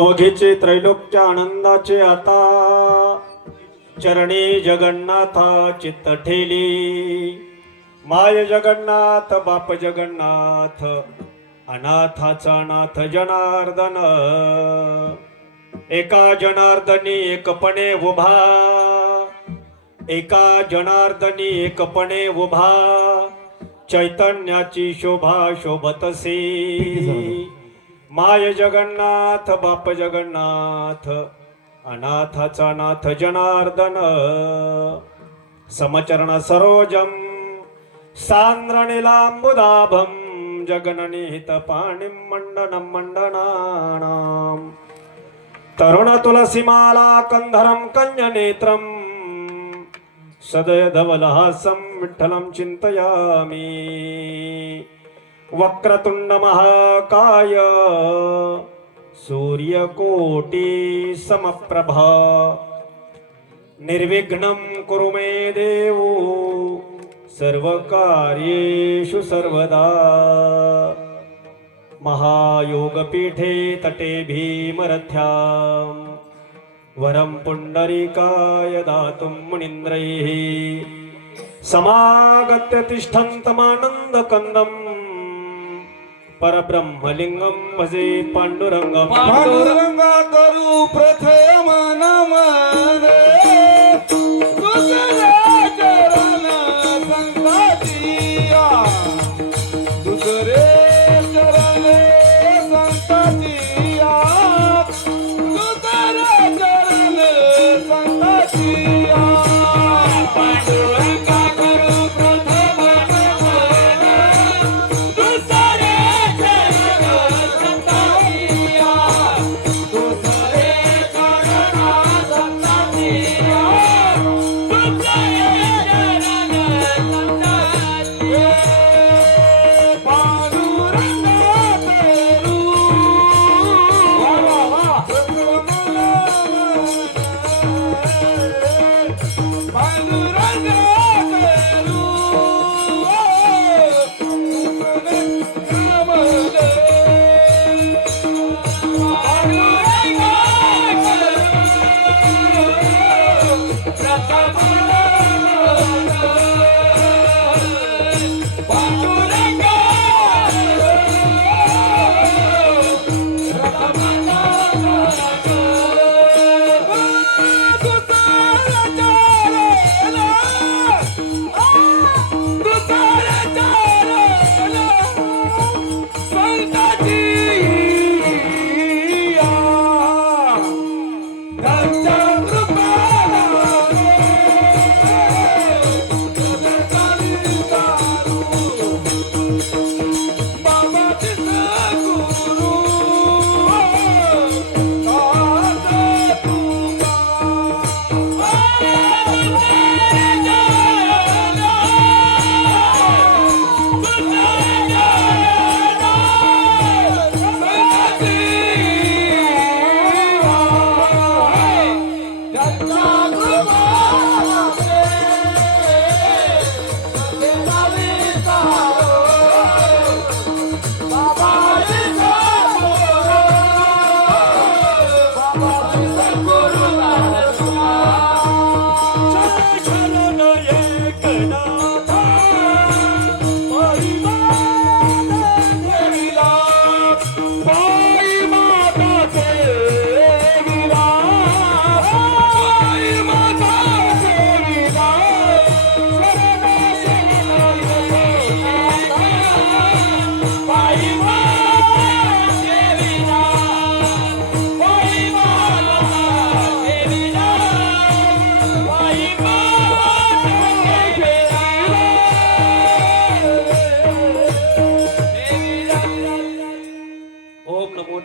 अवघेचे त्रैलोक्य आनंदाचे आता चरणी जगन्नाथा चित्त ठेली। माय जगन्नाथ बाप जगन्नाथ अनाथाचा नाथ जनार्दन। एका जनार्दनी एकपणे उभा, एका जनार्दनी एकपणे उभा चैतन्याची शोभा शोभतसे। माय जगन्नाथ बाप जगन्नाथ अनाथाचा नाथ जनार्दन। समचरण सरोजम सांद्रणीलांबुदाभं जगननिहित पाणिं मंडनं मंडनानां। तरुण तुलसीमाला कंधरं कन्यनेत्रं सदयधवलहासं विठ्ठलं चिन्तयामि। वक्रतुंड महाकाय सूर्यकोटि समप्रभा निर्विघ्नं कुरु मे देव सर्वकार्येषु सर्वदा। महायोगपीठे तटे भीमरथ्यां वरं पुण्डरीकाय दातुं मुनीन्द्रैः समागत्य तिष्ठन्तमानन्दकन्दम् परब्रह्मलिंगं भजे पांडुरंगं। पांडुरंगा करू प्रथम नमन दुसरे चरण संताचिया, दुसरे चरण संताचिया, दुसरे चरण संताचिया। पांडुरंगा करू प्रथम नमन दुसरे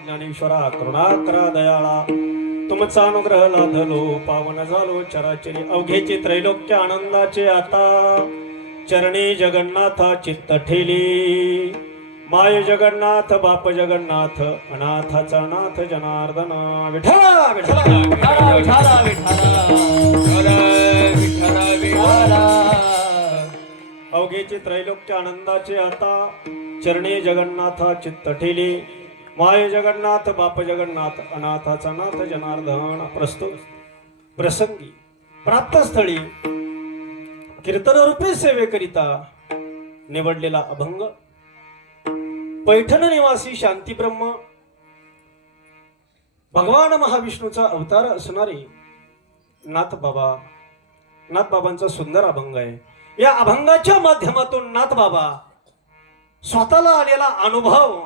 ज्ञानेश्वरा करुणाकरा दयाळा तुमचा अनुग्रह लाधलो पावन झालो चराचरी। अवघेचे त्रैलोक्य आनंदाचे आता चरणी जगन्नाथा चित्त ठेली। माय जगन्नाथ बाप जगन्नाथ अनाथाचा नाथ जनार्दन। विठ्ठला विठ्ठला विठ्ठला विठ्ठला विठ्ठला विठ्ठला। अवघेचे त्रैलोक्य आनंदाचे आता चरणी जगन्नाथा चित्त ठेली। माय जगन्नाथ बाप जगन्नाथ अनाथाचा नाथ जनार्दन प्रस्तुत प्रसंगी प्राप्त स्थळी कीर्तन रूपे सेवेकरिता निवडलेला अभंग पैठण निवासी शांती ब्रह्म भगवान महाविष्णूचा अवतार असणारे नाथ बाबांचा सुंदर अभंग आहे. या अभंगाच्या माध्यमातून नाथ बाबा स्वतःला आलेला अनुभव,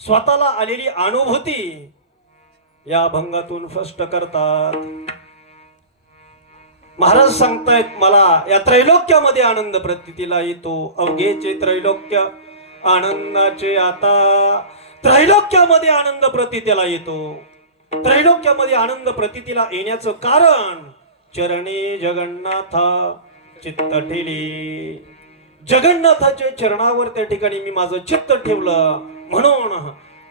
स्वतःला आलेली अनुभूती या अभंगातून स्पष्ट करतात. महाराज सांगतायत, मला या त्रैलोक्यामध्ये आनंद प्रतीतीला येतो. अवघेचे त्रैलोक्य आनंदाचे आता. त्रैलोक्यामध्ये आनंद प्रतीतीला येतो. त्रैलोक्यामध्ये आनंद प्रतीतीला येण्याचं कारण चरणी जगन्नाथा चित्त ठेली. जगन्नाथाच्या चरणावर त्या ठिकाणी मी माझं चित्त ठेवलं, म्हणून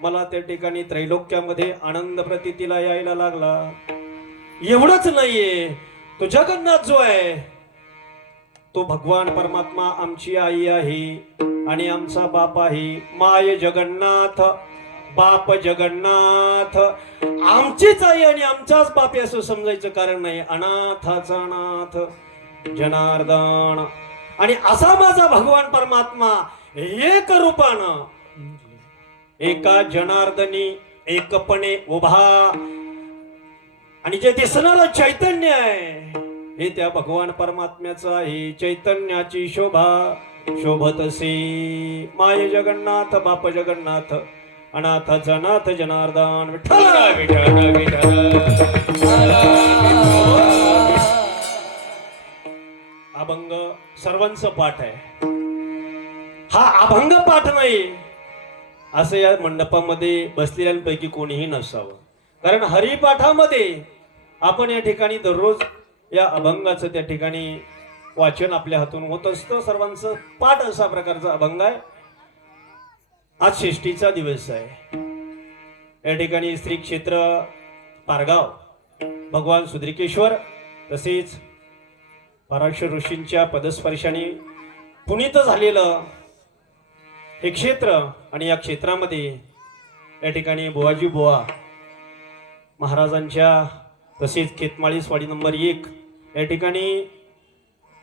मला त्या ठिकाणी त्रैलोक्यामध्ये आनंद प्रतीतीला यायला लागला. एवढंच नाहीये, तो जगन्नाथ जो आहे तो भगवान परमात्मा आमची आई आहे आणि आमचा बाप आहे. माय जगन्नाथ बाप जगन्नाथ, आमचीच आई आणि आमचाच बाप आहे असं समजायचं कारण नाही. अनाथाचा नाथ जनार्दन, आणि असा माझा भगवान परमात्मा एक रूपानं एका जनार्दनी एकपणे उभा, आणि जे दिसणारं चैतन्य आहे हे त्या भगवान परमात्म्याचं आहे. चैतन्याची शोभा शोभतसे. माय जगन्नाथ बाप जगन्नाथ अनाथाचा नाथ जनार्दन. विठ्ठल विठ्ठल विठ्ठल. अभंग सर्वांचं पाठ आहे. हा अभंग पाठ नाही असं या मंडपामध्ये बसलेल्यांपैकी कोणीही नसावं, कारण हरिपाठामध्ये आपण या ठिकाणी दररोज या अभंगाचं त्या ठिकाणी वाचन आपल्या हातून होत असतं. सर्वांचं पाठ असा प्रकारचा अभंग आहे. आज षष्टीचा दिवस आहे. या ठिकाणी श्री क्षेत्र पारगाव भगवान सुद्रिकेश्वर तसेच पराशर ऋषींच्या पदस्पर्शाने पुनीत झालेलं हे क्षेत्र, आणि या क्षेत्रामध्ये या ठिकाणी बुवाजी बुवा महाराजांच्या तसेच खेतमाळीसवाडी नंबर 1 या ठिकाणी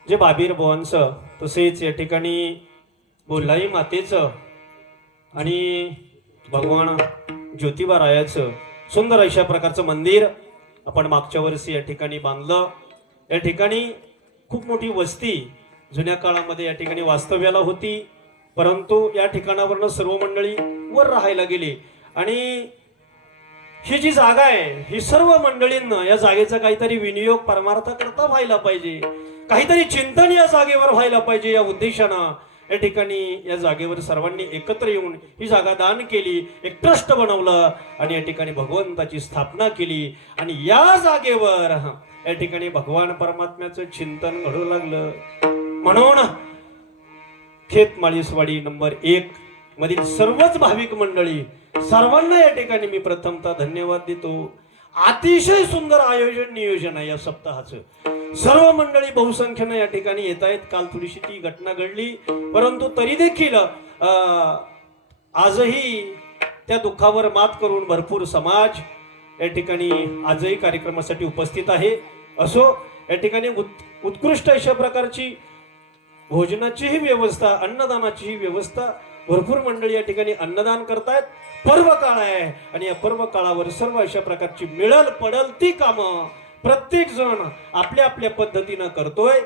जे बाबीर बुवांचं, तसेच या ठिकाणी बोल्लाई मातेचं आणि भगवान ज्योतिबा रायाचं सुंदर अशा प्रकारचं मंदिर आपण मागच्या वर्षी या ठिकाणी बांधलं. या ठिकाणी खूप मोठी वस्ती जुन्या काळामध्ये या ठिकाणी वास्तव्याला होती, परंतु या ठिकाणावरनं सर्व मंडळी वर राहायला गेली, आणि ही जी जागा आहे ही सर्व मंडळींना या जागेचा काहीतरी विनियोग परमार्थ करता व्हायला पाहिजे, काहीतरी चिंतन या जागेवर व्हायला पाहिजे. या उद्देशानं या ठिकाणी या जागेवर सर्वांनी एकत्र येऊन ही जागा दान केली, एक ट्रस्ट बनवलं आणि या ठिकाणी भगवंताची स्थापना केली, आणि या जागेवर या ठिकाणी भगवान परमात्म्याचं चिंतन घडू लागलं. म्हणून खेतमाळीसवाडी नंबर 1 मधील सर्वच भाविक मंडळी सर्वांना या ठिकाणी मी प्रथमतः धन्यवाद देतो. अतिशय सुंदर आयोजन नियोजन आहे या सप्ताहाचं. सर्व मंडळी बहुसंख्येनं या ठिकाणी येत आहेत. काल थोडीशी ती घटना घडली, परंतु तरी देखील आजही त्या दुःखावर मात करून भरपूर समाज या ठिकाणी आजही कार्यक्रमासाठी उपस्थित आहे. असो, या ठिकाणी उत्कृष्ट अशा प्रकारची भोजनाचीही व्यवस्था, अन्नदानाचीही व्यवस्था, भरपूर मंडळी या ठिकाणी अन्नदान करतायत. पर्व काळ आहे आणि या पर्व काळावर सर्व अशा प्रकारची मिळल पडल ती कामं प्रत्येक जण आपल्या आपल्या पद्धतीनं करतोय.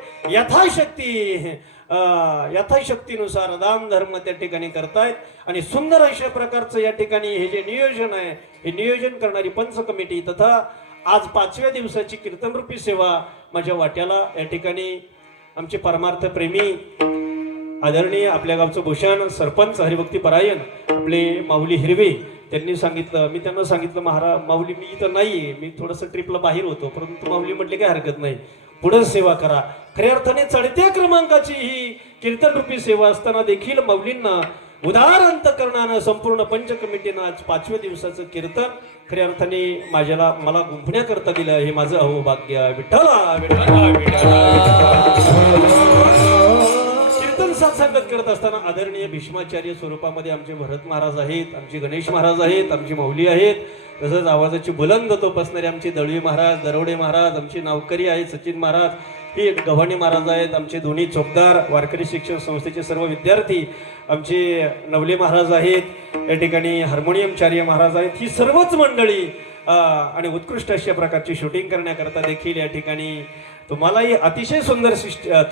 यथाशक्तीनुसार दान धर्म त्या ठिकाणी करतायत, आणि सुंदर अशा प्रकारचं या ठिकाणी हे जे नियोजन आहे हे नियोजन करणारी पंच कमिटी तथा आज 5व्या दिवसाची कीर्तनरूपी सेवा माझ्या वाट्याला या ठिकाणी आमचे परमार्थ प्रेमी आदरणीय आपल्या गावचं भूषण सरपंच हरिभक्ती परायण आपले माऊली हिरवे त्यांनी सांगितलं. मी त्यांना सांगितलं, माऊली मी इथं नाहीये, मी थोडंसं ट्रिपला बाहेर होतो, परंतु माऊली म्हटले काही हरकत नाही, पुढे सेवा करा. खऱ्या अर्थाने चढत्या क्रमांकाची ही कीर्तनरूपी सेवा असताना देखील माऊलींना उदार अंतकरणानं संपूर्ण पंच कमिटीनं आज 5व्या दिवसाचं कीर्तन खऱ्या अर्थाने मला गुंफण्याकरता दिलं. हे माझं अहोभाग्य. विठ्ठला विठ्ठला विठ्ठला. कीर्तन सत्संगत करत असताना आदरणीय भीष्माचार्य स्वरूपामध्ये आमचे भरत महाराज आहेत, आमचे गणेश महाराज आहेत, आमची माऊली आहेत. तसंच आवाजाची बुलंद तोप असणारे आमचे दळवी महाराज, दरोडे महाराज, आमचे नावकरी आहेत सचिन महाराज, ही गव्हाणे महाराज आहेत, आमचे दोन्ही चोपदार, वारकरी शिक्षण संस्थेचे सर्व विद्यार्थी, आमचे नवले महाराज आहेत, या ठिकाणी हार्मोनियमचार्य महाराज आहेत. ही सर्वच मंडळी आणि उत्कृष्ट अशा प्रकारची शूटिंग करण्याकरता देखील या ठिकाणी तुम्हालाही अतिशय सुंदर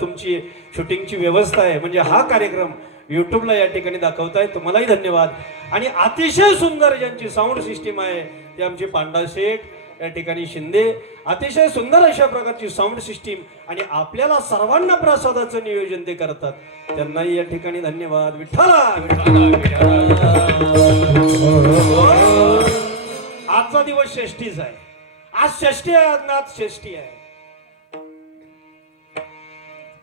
तुमची शूटिंगची व्यवस्था आहे. म्हणजे हा कार्यक्रम यूट्यूबला या ठिकाणी दाखवताय, तुम्हालाही धन्यवाद. आणि अतिशय सुंदर ज्यांची साऊंड सिस्टीम आहे ते आमचे पांडा शेठ या ठिकाणी शिंदे, अतिशय सुंदर अशा प्रकारची साऊंड सिस्टीम आणि आपल्याला सर्वांना प्रसादाचं नियोजन ते करतात, त्यांनाही या ठिकाणी धन्यवाद. विठ्ठला आजचा दिवस षष्ठीच आहे. आज षष्ठी आहे, आज नाथ षष्ठी आहे.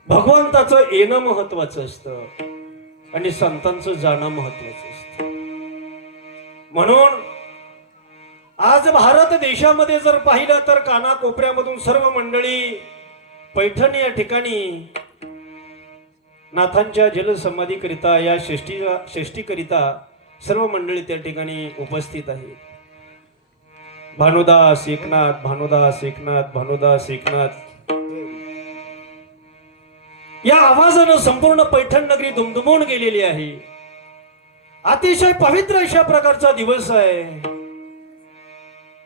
भगवंताचं येणं महत्वाचं असतं आणि संतांचं जाणं महत्वाचं असतं. म्हणून आज भारत देशामध्ये जर पाहिलं तर कानाकोपऱ्यामधून सर्व मंडळी पैठण या ठिकाणी नाथांच्या जलसमाधीकरिता या षष्ठीकरिता सर्व मंडळी त्या ठिकाणी उपस्थित आहेत. भानुदास एकनाथ, भानुदास एकनाथ, भानुदास एकनाथ या आवाजानं संपूर्ण पैठण नगरी दुमदुमून गेलेली आहे. अतिशय पवित्र अशा प्रकारचा दिवस आहे.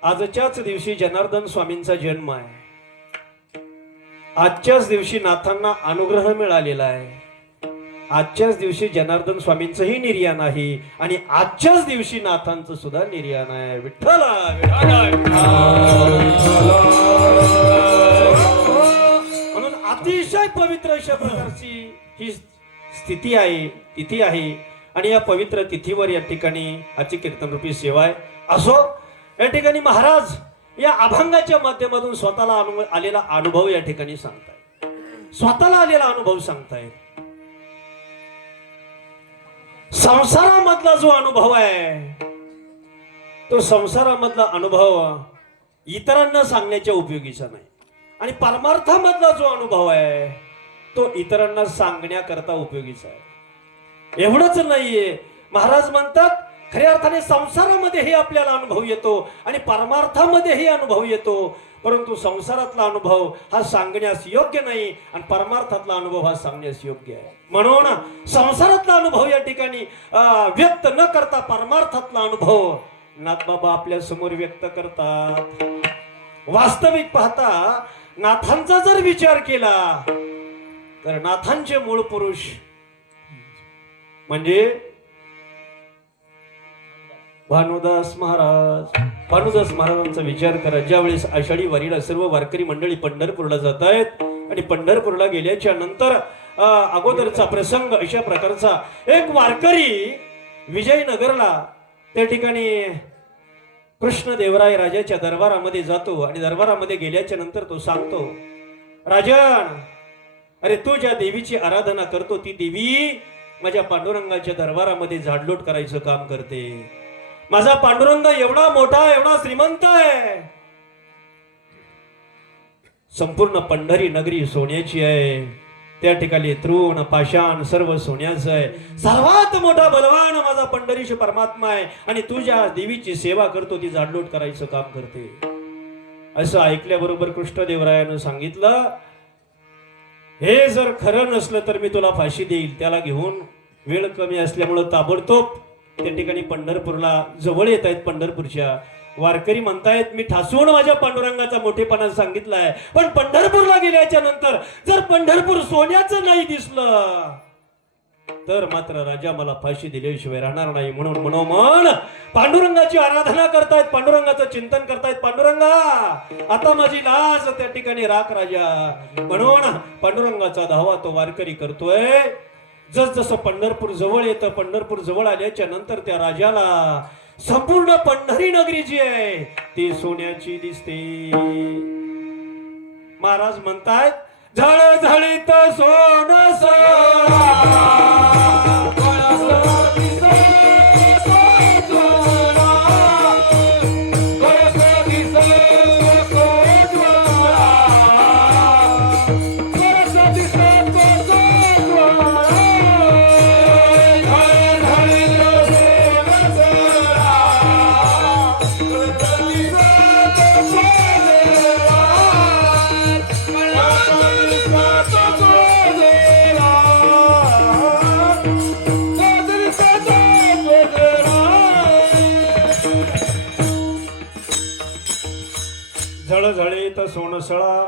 आजच्याच दिवशी जनार्दन स्वामींचा जन्म आहे. आजच्याच दिवशी नाथांना अनुग्रह मिळालेला आहे. आजच्याच दिवशी जनार्दन स्वामींचंही निर्याण आहे आणि आजच्याच दिवशी नाथांचं सुद्धा निर्याण आहे. विठ्ठला म्हणून अतिशय पवित्र अशा प्रकारची ही स्थिती आहे, तिथी आहे. आणि या पवित्र तिथीवर या ठिकाणी आजची कीर्तन रूपी सेवा आहे. असो, या ठिकाणी महाराज या अभंगाच्या माध्यमातून स्वतःला आलेला अनुभव या ठिकाणी सांगताय, स्वतःला आलेला अनुभव सांगताय. संसारामधला जो अनुभव आहे तो संसारामधला अनुभव इतरांना सांगण्याच्या उपयोगीचा नाही आणि परमार्थामधला जो अनुभव आहे तो इतरांना सांगण्याकरता उपयोगीचा आहे. एवढंच नाहीये, महाराज म्हणतात खऱ्या अर्थाने संसारामध्ये हे आपल्याला अनुभव येतो आणि परमार्थामध्ये हे अनुभव येतो, परंतु संसारातला अनुभव हा सांगण्यास योग्य नाही आणि परमार्थातला अनुभव हा सांगण्यास योग्य आहे. म्हणून संसारातला अनुभव या ठिकाणी व्यक्त न करता परमार्थातला अनुभव नाथबाबा आपल्या समोर व्यक्त करतात. वास्तविक पाहता नाथांचा जर विचार केला तर नाथांचे मूळ पुरुष म्हणजे भानुदास महाराज. भानुदास महाराजांचा विचार करा. ज्यावेळेस आषाढी वारीला सर्व वारकरी मंडळी पंढरपूरला जात आहेत आणि पंढरपूरला गेल्याच्या नंतर अगोदरचा प्रसंग अशा प्रकारचा, एक वारकरी विजयनगरला त्या ठिकाणी कृष्णदेवराय राजाच्या दरबारामध्ये जातो आणि दरबारामध्ये गेल्याच्या नंतर तो सांगतो, राजन, अरे तू ज्या देवीची आराधना करतो ती देवी माझ्या पांडुरंगाच्या दरबारामध्ये झाडलोट करायचं काम करते. माझा पांडुरंग एवढा मोठा, एवढा श्रीमंत आहे, संपूर्ण पंढरी नगरी सोन्याची आहे, त्या ठिकाणी तृण पाषाण सर्व सोन्याचं आहे. सर्वात मोठा बलवान माझा पंढरीश परमात्मा आहे आणि तू ज्या देवीची सेवा करतो ती झाडलोट करायचं काम करते. असं ऐकल्याबरोबर कृष्णदेवरायानं सांगितलं, हे जर खरं नसलं तर मी तुला फाशी देईल. त्याला घेऊन वेळ कमी असल्यामुळं ताबडतोब त्या ठिकाणी पंढरपूरला जवळ येत आहेत. पंढरपूरच्या वारकरी म्हणतायत, मी ठासून माझ्या पांडुरंगाचा मोठेपणा सांगितलाय, पण पंढरपूरला गेल्याच्या नंतर जर पंढरपूर सोन्याचं नाही दिसलं तर मात्र राजा मला फाशी दिल्याशिवाय राहणार नाही. म्हणून मनोमन पांडुरंगाची आराधना करतायत, पांडुरंगाचं चिंतन करतायत. पांडुरंगा, आता माझी लाज त्या ठिकाणी राख राजा. म्हणून पांडुरंगाचा धावा तो वारकरी करतोय. जसजसं पंढरपूर जवळ येतं, पंढरपूर जवळ आल्याच्या नंतर त्या राजाला संपूर्ण पंढरी नगरी जी आहे ती सोन्याची दिसते. महाराज म्हणतायत, झळझळीत सोनं सोनसळा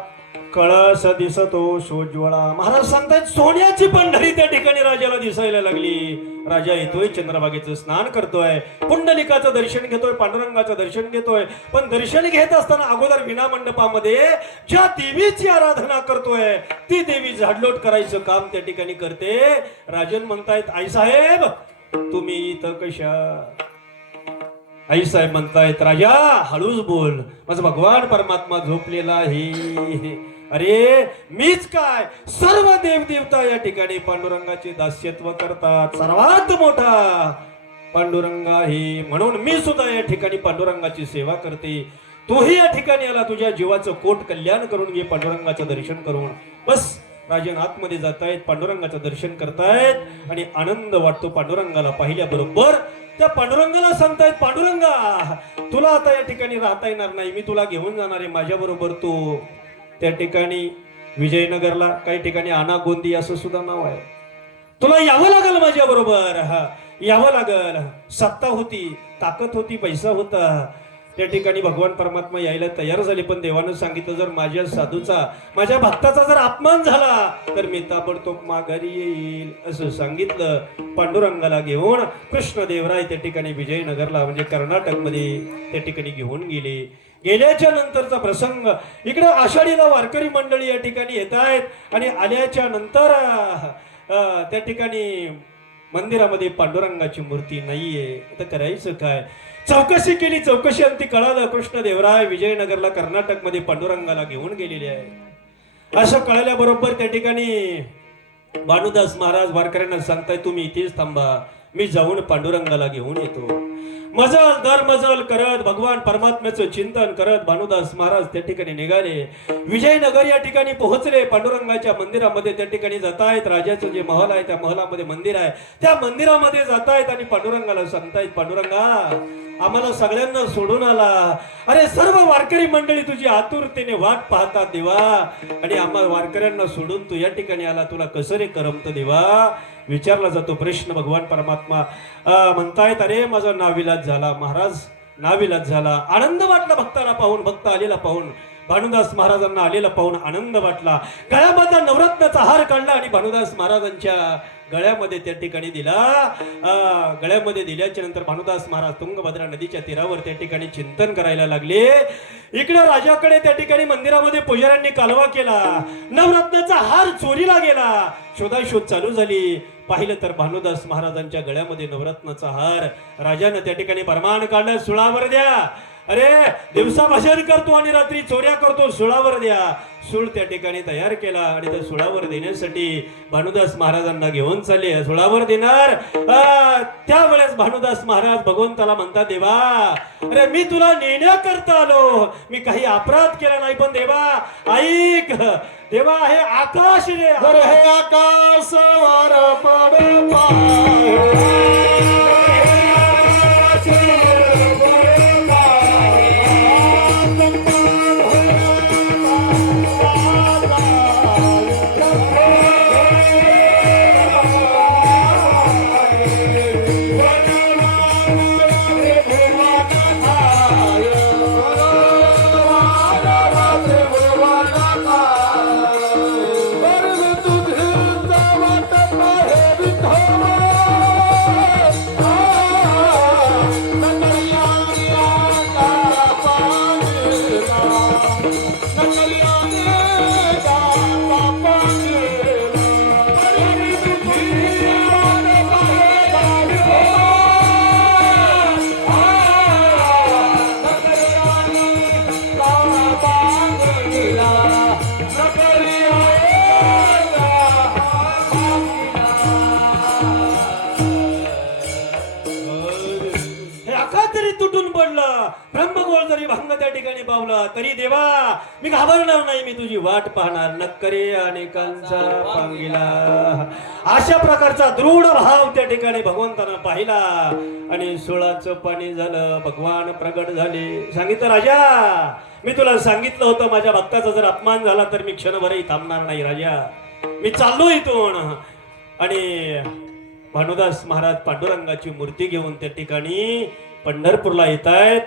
कळस दिसतो सोज्वळा. महाराज सांगतायत सोन्याची पंढरी त्या ठिकाणी राजाला दिसायला लागली. राजा येतोय, चंद्रभागेचं स्नान करतोय, पुंडलिकाचं दर्शन घेतोय, पांडुरंगाचं दर्शन घेतोय. पण दर्शन घेत असताना अगोदर विना मंडपामध्ये ज्या देवीची आराधना करतोय ती देवी झाडलोट करायचं काम त्या ठिकाणी करते. राजन म्हणतायत आई साहेब तुम्ही इथं कशा? आई साहेब म्हणतायत राजा हळूच बोल, माझा भगवान परमात्मा झोपलेला आहे. अरे मीच काय, सर्व देवदेवता या ठिकाणी पांडुरंगाचे दास्यत्व करतात. सर्वात मोठा पांडुरंग आहे, म्हणून मी सुद्धा या ठिकाणी पांडुरंगाची सेवा करते. तोही या ठिकाणी आला, तुझ्या जीवाचं कोट कल्याण करून घे पांडुरंगाचं दर्शन करून. बस राजन आतमध्ये जातायत, पांडुरंगाचं दर्शन करतायत आणि आनंद वाटतो पांडुरंगाला पाहिल्याबरोबर. त्या पांडुरंगाला सांगतायत पांडुरंगा तुला आता या ठिकाणी राहता येणार नाही, मी तुला घेऊन जाणार आहे माझ्या बरोबर. तू त्या ठिकाणी विजयनगरला, काही ठिकाणी आनागोंदी असं सुद्धा नाव आहे, तुला यावं लागल माझ्या बरोबर. यावं लागल. सत्ता होती, ताकद होती, पैसा होता. त्या ठिकाणी भगवान परमात्मा यायला तयार झाले. पण देवानं सांगितलं जर माझ्या साधूचा, माझ्या भक्ताचा जर अपमान झाला तर मी ताबडतोब माघारी येईल असं सांगितलं. पांडुरंगाला घेऊन कृष्णदेवराय त्या ठिकाणी विजयनगरला म्हणजे कर्नाटकमध्ये त्या ठिकाणी घेऊन गेले. गेल्याच्या नंतरचा प्रसंग इकडे आषाढीला वारकरी मंडळी या ठिकाणी येत आहेत आणि आल्याच्या नंतर त्या ठिकाणी मंदिरामध्ये पांडुरंगाची मूर्ती नाहीये. आता करायचं काय? चौकशी केली, चौकशी अंती कळालं कृष्णदेवराय विजयनगरला कर्नाटकमध्ये पांडुरंगाला घेऊन गेलेले आहे. असं कळल्याबरोबर त्या ठिकाणी भानुदास महाराज वारकऱ्यांना सांगताय तुम्ही इथेच थांबा, मी जाऊन पांडुरंगाला घेऊन येतो. मजल दर मजल करत भगवान परमात्म्याचं चिंतन करत भानुदास महाराज त्या ठिकाणी निघाले. विजयनगर या ठिकाणी पोहोचले. पांडुरंगाच्या मंदिरामध्ये त्या ठिकाणी जातायत. राजाचं जे महल आहे त्या महलामध्ये मंदिर आहे, त्या मंदिरामध्ये जातायत आणि पांडुरंगाला सांगतायत पांडुरंगा आम्हाला सगळ्यांना सोडून आला. अरे सर्व वारकरी मंडळी तुझी आतुरतेने वाट पाहतात देवा, आणि आम्हाला वारकऱ्यांना सोडून तू या ठिकाणी आला, तुला कसं रे करमत देवा? विचारला जातो प्रश्न. भगवान परमात्मा म्हणतायत अरे माझा नाविलाज झाला महाराज, नाविलाज झाला. आनंद वाटला भक्ताला पाहून, भक्त आलेला पाहून, भानुदास महाराजांना आलेला पाहून आनंद वाटला. गळ्यामध्ये नवरत्नाचा हार काढला आणि भानुदास महाराजांच्या गळ्यामध्ये त्या ठिकाणी दिला. गळ्यामध्ये दिल्याच्या नंतर भानुदास महाराज तुंगभद्रा नदीच्या तीरावर त्या ठिकाणी चिंतन करायला लागले. इकडे राजाकडे त्या ठिकाणी मंदिरामध्ये पुजाऱ्यांनी कालवा केला. नवरत्नाचा हार चोरीला गेला. शोधाशोध चालू झाली. पाहिलं तर भानुदास महाराजांच्या गळ्यामध्ये नवरत्नाचा हार. राजानं त्या ठिकाणी फरमान काढलं सुळावर द्या. अरे दिवसा भजन करतो आणि रात्री चोऱ्या करतो, सुळावर द्या. सूळ त्या ठिकाणी तयार केला आणि त्या सुळावर देण्यासाठी भानुदास महाराजांना घेऊन चालले. सुळावर देणार त्यावेळेस भानुदास महाराज भगवंताला म्हणतात देवा अरे मी तुला नेण्याकरता आलो, मी काही अपराध केला नाही, पण देवा ऐक देवा हे आकाश रे, हे आकाश वर पड जरी भंग त्या ठिकाणी पावला तरी देवा मी घाबरणार नाही, मी तुझी वाट पाहणार. नक्करे अनेकांचा पांगिला. अशा प्रकारचा दृढ भाव त्या ठिकाणी भगवंतानं पाहिला आणि सुळाचं पाणी झालं. भगवान प्रगट झाले. सांगितलं राजा मी तुला सांगितलं होतं माझ्या भक्ताचा जर अपमान झाला तर मी क्षणभरही थांबणार नाही राजा, मी चाललो इथून. आणि भानुदास महाराज पांडुरंगाची मूर्ती घेऊन त्या ठिकाणी पंढरपूरला येत आहेत.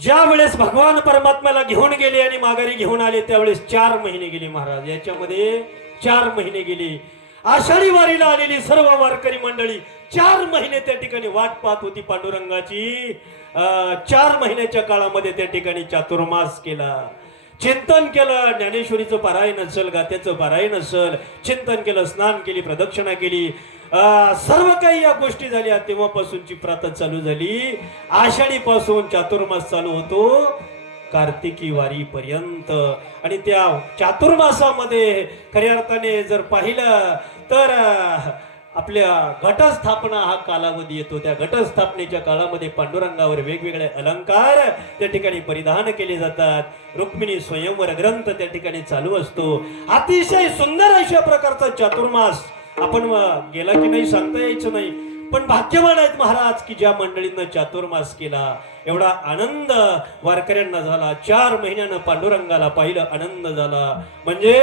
ज्या वेळेस भगवान परमात्म्याला घेऊन गेले आणि माघारी घेऊन आले त्यावेळेस 4 महिने गेले महाराज. याच्यामध्ये 4 महिने गेले. आषाढी वारीला आलेली सर्व वारकरी मंडळी 4 महिने त्या ठिकाणी वाट पाहत होती पांडुरंगाची. 4 महिन्याच्या काळामध्ये त्या ठिकाणी चातुर्मास केला, चिंतन केलं, ज्ञानेश्वरीचं पारायण असेल, गात्याचं पारायण असेल, चिंतन केलं, स्नान केली, प्रदक्षिणा केली, सर्व काही या गोष्टी झाल्या. तेव्हापासूनची प्रथा चालू झाली. आषाढी पासून चातुर्मास चालू होतो कार्तिकी वारी पर्यंत. आणि त्या चातुर्मासामध्ये खऱ्या अर्थाने जर पाहिलं तर आपल्या घटस्थापना हा कालावधी येतो. त्या घटस्थापनेच्या काळामध्ये पांडुरंगावर वेगवेगळे अलंकार त्या ठिकाणी परिधान केले जातात. रुक्मिणी स्वयंवर ग्रंथ त्या ठिकाणी चालू असतो. अतिशय सुंदर अशा प्रकारचा चातुर्मास आपण गेला की नाही सांगता यायचं नाही. पण भाग्यवान आहेत महाराज की ज्या मंडळींना चातुर्मास केला. एवढा आनंद वारकऱ्यांना झाला. 4 महिन्यानं पांडुरंगाला पाहिलं, आनंद झाला. म्हणजे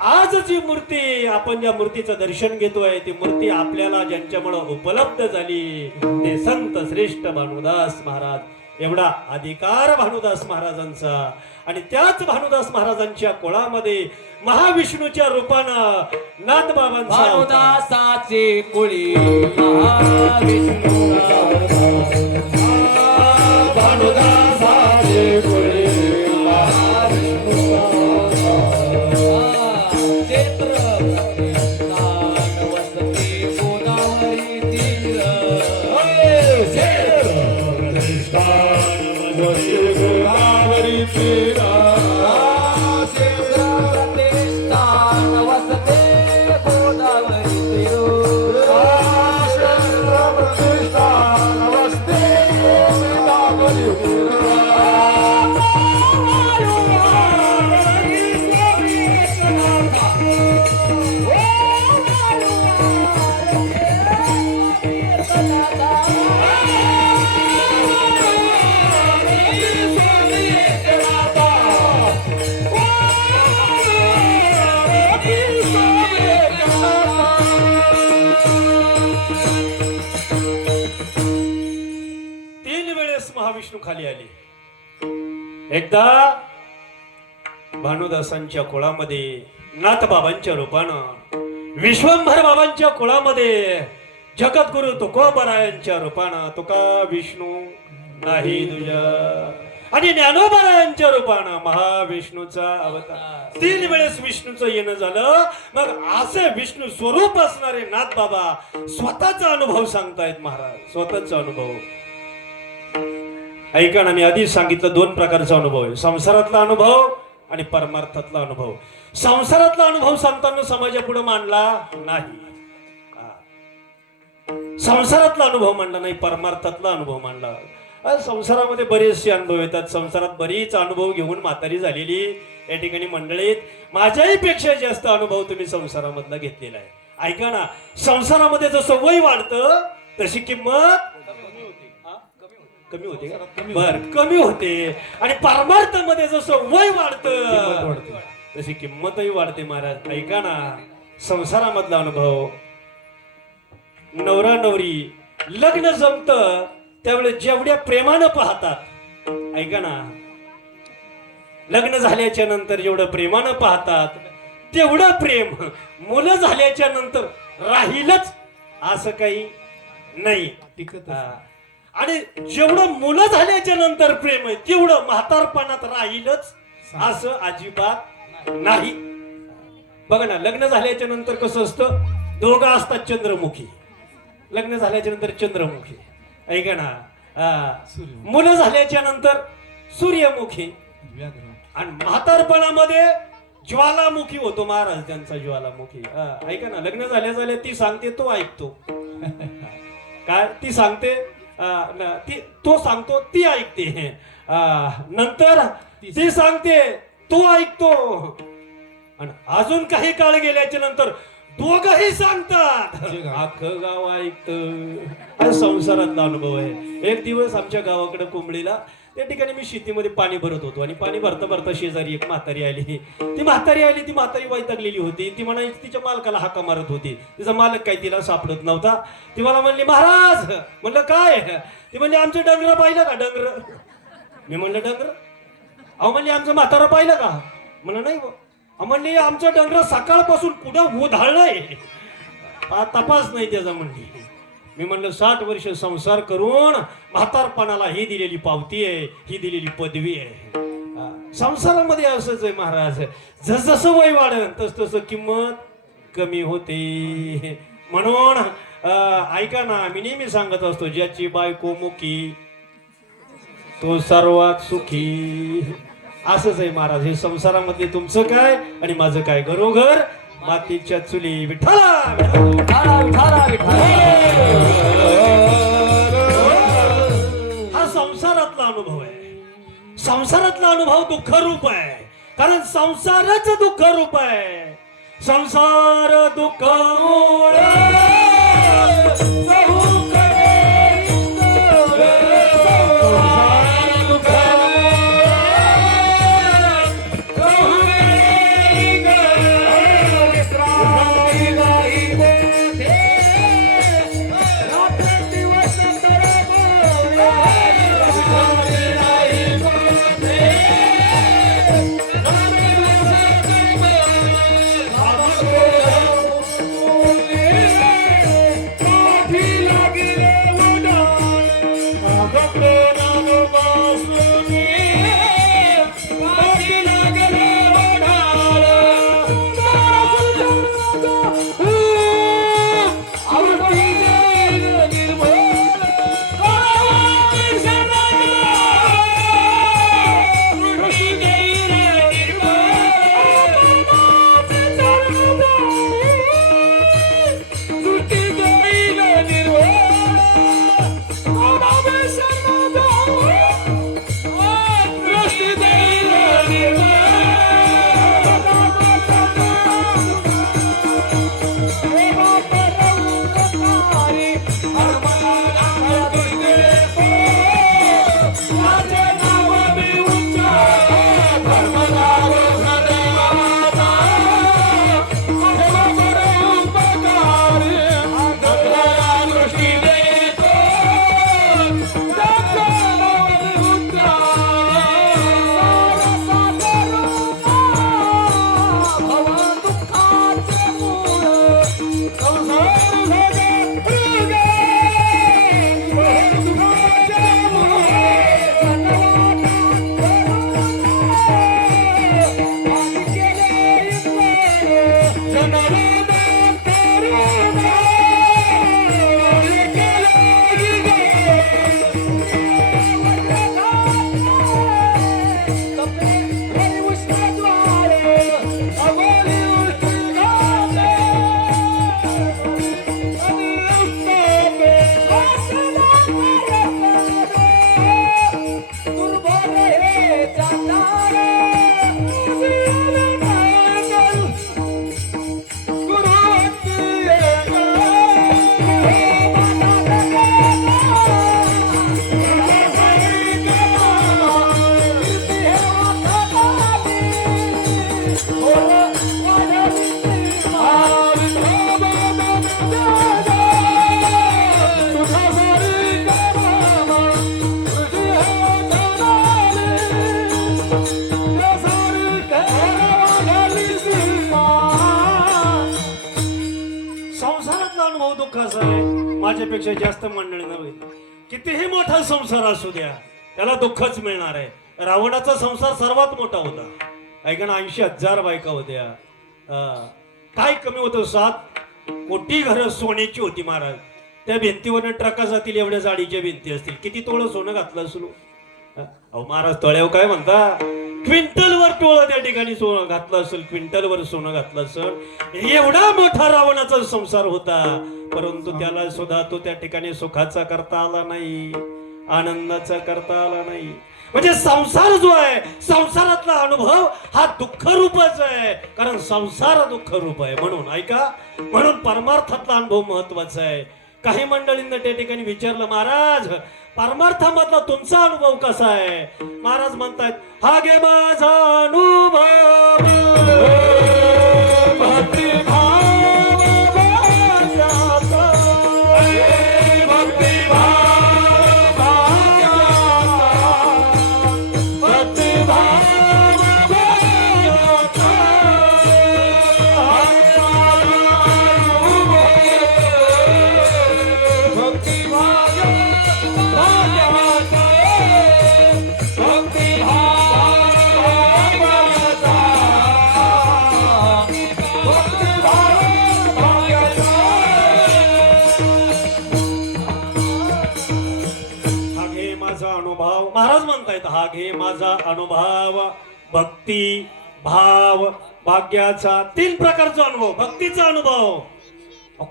आज जी मूर्ती आपण ज्या मूर्तीचं दर्शन घेतोय ती मूर्ती आपल्याला ज्यांच्यामुळे उपलब्ध झाली ते संत श्रेष्ठ भानुदास महाराज. एवढा अधिकार भानुदास महाराजांचा. आणि त्याच भानुदास महाराजांच्या कोळामध्ये महाविष्णूच्या रूपानं नाथबाबांचा भानुदासाचे कुळी महाविष्णू. भानुदासाचे कुळी महाविष्णू. क्षेत्र प्रतिष्ठान वसती गोदावरी तीर. गोदावरी तीरा. क्षेत्र प्रतिष्ठान वसते गोदावरी तीर. प्रतिष्ठान वसते गोदावरी तीरा. महाविष्णू खाली आले. एकदा भानुदासांच्या कोळामध्ये नाथबाबांच्या रूपानं, विश्वंभर बाबांच्या कोळामध्ये जगद्गुरु तुकोबरायांच्या रूपानं, तुका विष्णू नाही तुझ्या, आणि ज्ञानोबरायांच्या रूपानं महाविष्णूचा अवतार. 3 वेळेस विष्णूचं येणं झालं. मग असे विष्णू स्वरूप असणारे नाथबाबा स्वतःचा अनुभव सांगतायत महाराज. स्वतःचा अनुभव ऐका ना. मी आधीच सांगितलं 2 प्रकारचा अनुभव आहे. संसारातला अनुभव आणि परमार्थातला अनुभव. संसारातला अनुभव सांगताना समाजापुढे मांडला नाही. संसारातला अनुभव मांडला नाही, परमार्थातला अनुभव मांडला. संसारामध्ये बरेचसे अनुभव येतात. संसारात बरीच अनुभव घेऊन म्हातारी झालेली या ठिकाणी मंडळीत. माझ्याही पेक्षा जास्त अनुभव तुम्ही संसारामधला घेतलेला आहे. ऐका ना. संसारामध्ये जसं वय वाढतं तशी किंमत कमी होते का? बर, कमी होते. आणि परमार्थामध्ये जसं वय वाढतं तशी किंमतही वाढते महाराज. ऐका ना. संसारामधला अनुभव, नवरा नवरी लग्न जमत त्यावेळेस जेवढ्या प्रेमानं पाहतात, ऐका ना, लग्न झाल्याच्या नंतर जेवढं प्रेमानं पाहतात तेवढं प्रेम मुलं झाल्याच्या नंतर राहीलच असं काही नाही. आणि जेवढं मुलं झाल्याच्या नंतर प्रेम आहे तेवढं म्हातारपणात राहीलच असं अजिबात नाही. बघा ना. लग्न झाल्याच्या नंतर कसं असतं, दोघं असतात चंद्रमुखी. लग्न झाल्याच्या नंतर चंद्रमुखी. ऐका ना. मुलं झाल्याच्या नंतर सूर्यमुखी. आणि म्हातारपणामध्ये ज्वालामुखी होतो महाराज. त्यांचा ज्वालामुखी. ऐका ना. लग्न झाल्या ती सांगते तो ऐकतो. काय ती सांगते तो सांगतो ती ऐकते. नंतर ती सांगते तो ऐकतो. आणि अजून काही काळ गेल्याच्या नंतर दोघही सांगतात, अख्खं गाव ऐकतं. संसारातला अनुभव आहे. एक दिवस आमच्या गावाकडे कुंबळीला त्या ठिकाणी मी शेतीमध्ये पाणी भरत होतो. आणि पाणी भरता भरता शेजारी एक म्हातारी आली. ती म्हातारी वैतागलेली होती. ती म्हणायची तिच्या मालकाला हाका मारत होती. तिचा मालक काही तिला सापडत नव्हता. ती मला म्हणली, महाराज. म्हणलं काय? ती म्हणली, आमचे डंगर पाहिलं का? डंगर मी म्हणलं डंगर? अहो म्हणले आमचं म्हातारा पाहिलं का? म्हणलं नाही बुवा. अहो म्हणले आमचं डंगर सकाळपासून कुठं उधाळलंय, तपास नाही त्याचा म्हणली. मी म्हणलं 60 वर्ष संसार करून म्हातारपणाला ही दिलेली पावती आहे, ही दिलेली पदवी आहे. संसारामध्ये असंच आहे महाराज, जसजसं वय वाढन तस तसं किंमत कमी होते. म्हणून ऐका ना, मी नेहमी सांगत असतो, ज्याची बायको मुखी तो सर्वात सुखी. असंच आहे महाराज, हे संसारामध्ये तुमचं काय आणि माझं काय, घरोघर मातीच्या चुली. विठ्ठला विठाला विठाला विठाला. हा संसारातला अनुभव आहे. संसारातला अनुभव दुःख रूप आहे, कारण संसारच दुःख रूप आहे. संसार दुःख माझ्यापेक्षा जास्त मंडळी नव्हे. कितीही मोठा संसार असू द्या, त्याला दुःखच मिळणार आहे. रावणाचा संसार सर्वात मोठा होता, ऐका ना, 80,000 बायका होत्या. काय कमी होतं, 7 कोटी घरं सोन्याची होती महाराज. त्या भिंतीवर ट्रका जातील एवढ्या जाडीच्या भिंती असतील, किती तोळं सोनं घातलं असलो. अहो महाराज, तळ्याव काय म्हणता, क्विंटलवर टोळं त्या ठिकाणी सोनं घातलं असेल, क्विंटलवर सोनं घातलं असेल. एवढा मोठा रावणाचा संसार होता, परंतु त्याला सुद्धा तो त्या ठिकाणी सुखाचा करता आला नाही, आनंदाचा करता आला नाही. म्हणजे संसार जो आहे, संसारातला अनुभव हा दुःख रूपच आहे, कारण संसार दुःख रूप आहे. म्हणून ऐका, म्हणून परमार्थातला अनुभव महत्वाचा आहे. काही मंडळींना त्या ठिकाणी विचारलं, महाराज परमार्थामधला तुमचा अनुभव कसा आहे? महाराज म्हणतायत, हा गे माझा अनुभव अनुभव महाराज म्हणतायत हा घे माझा अनुभव भक्ती भाव भाग्याचा 3 प्रकारचा अनुभव भक्तीचा अनुभव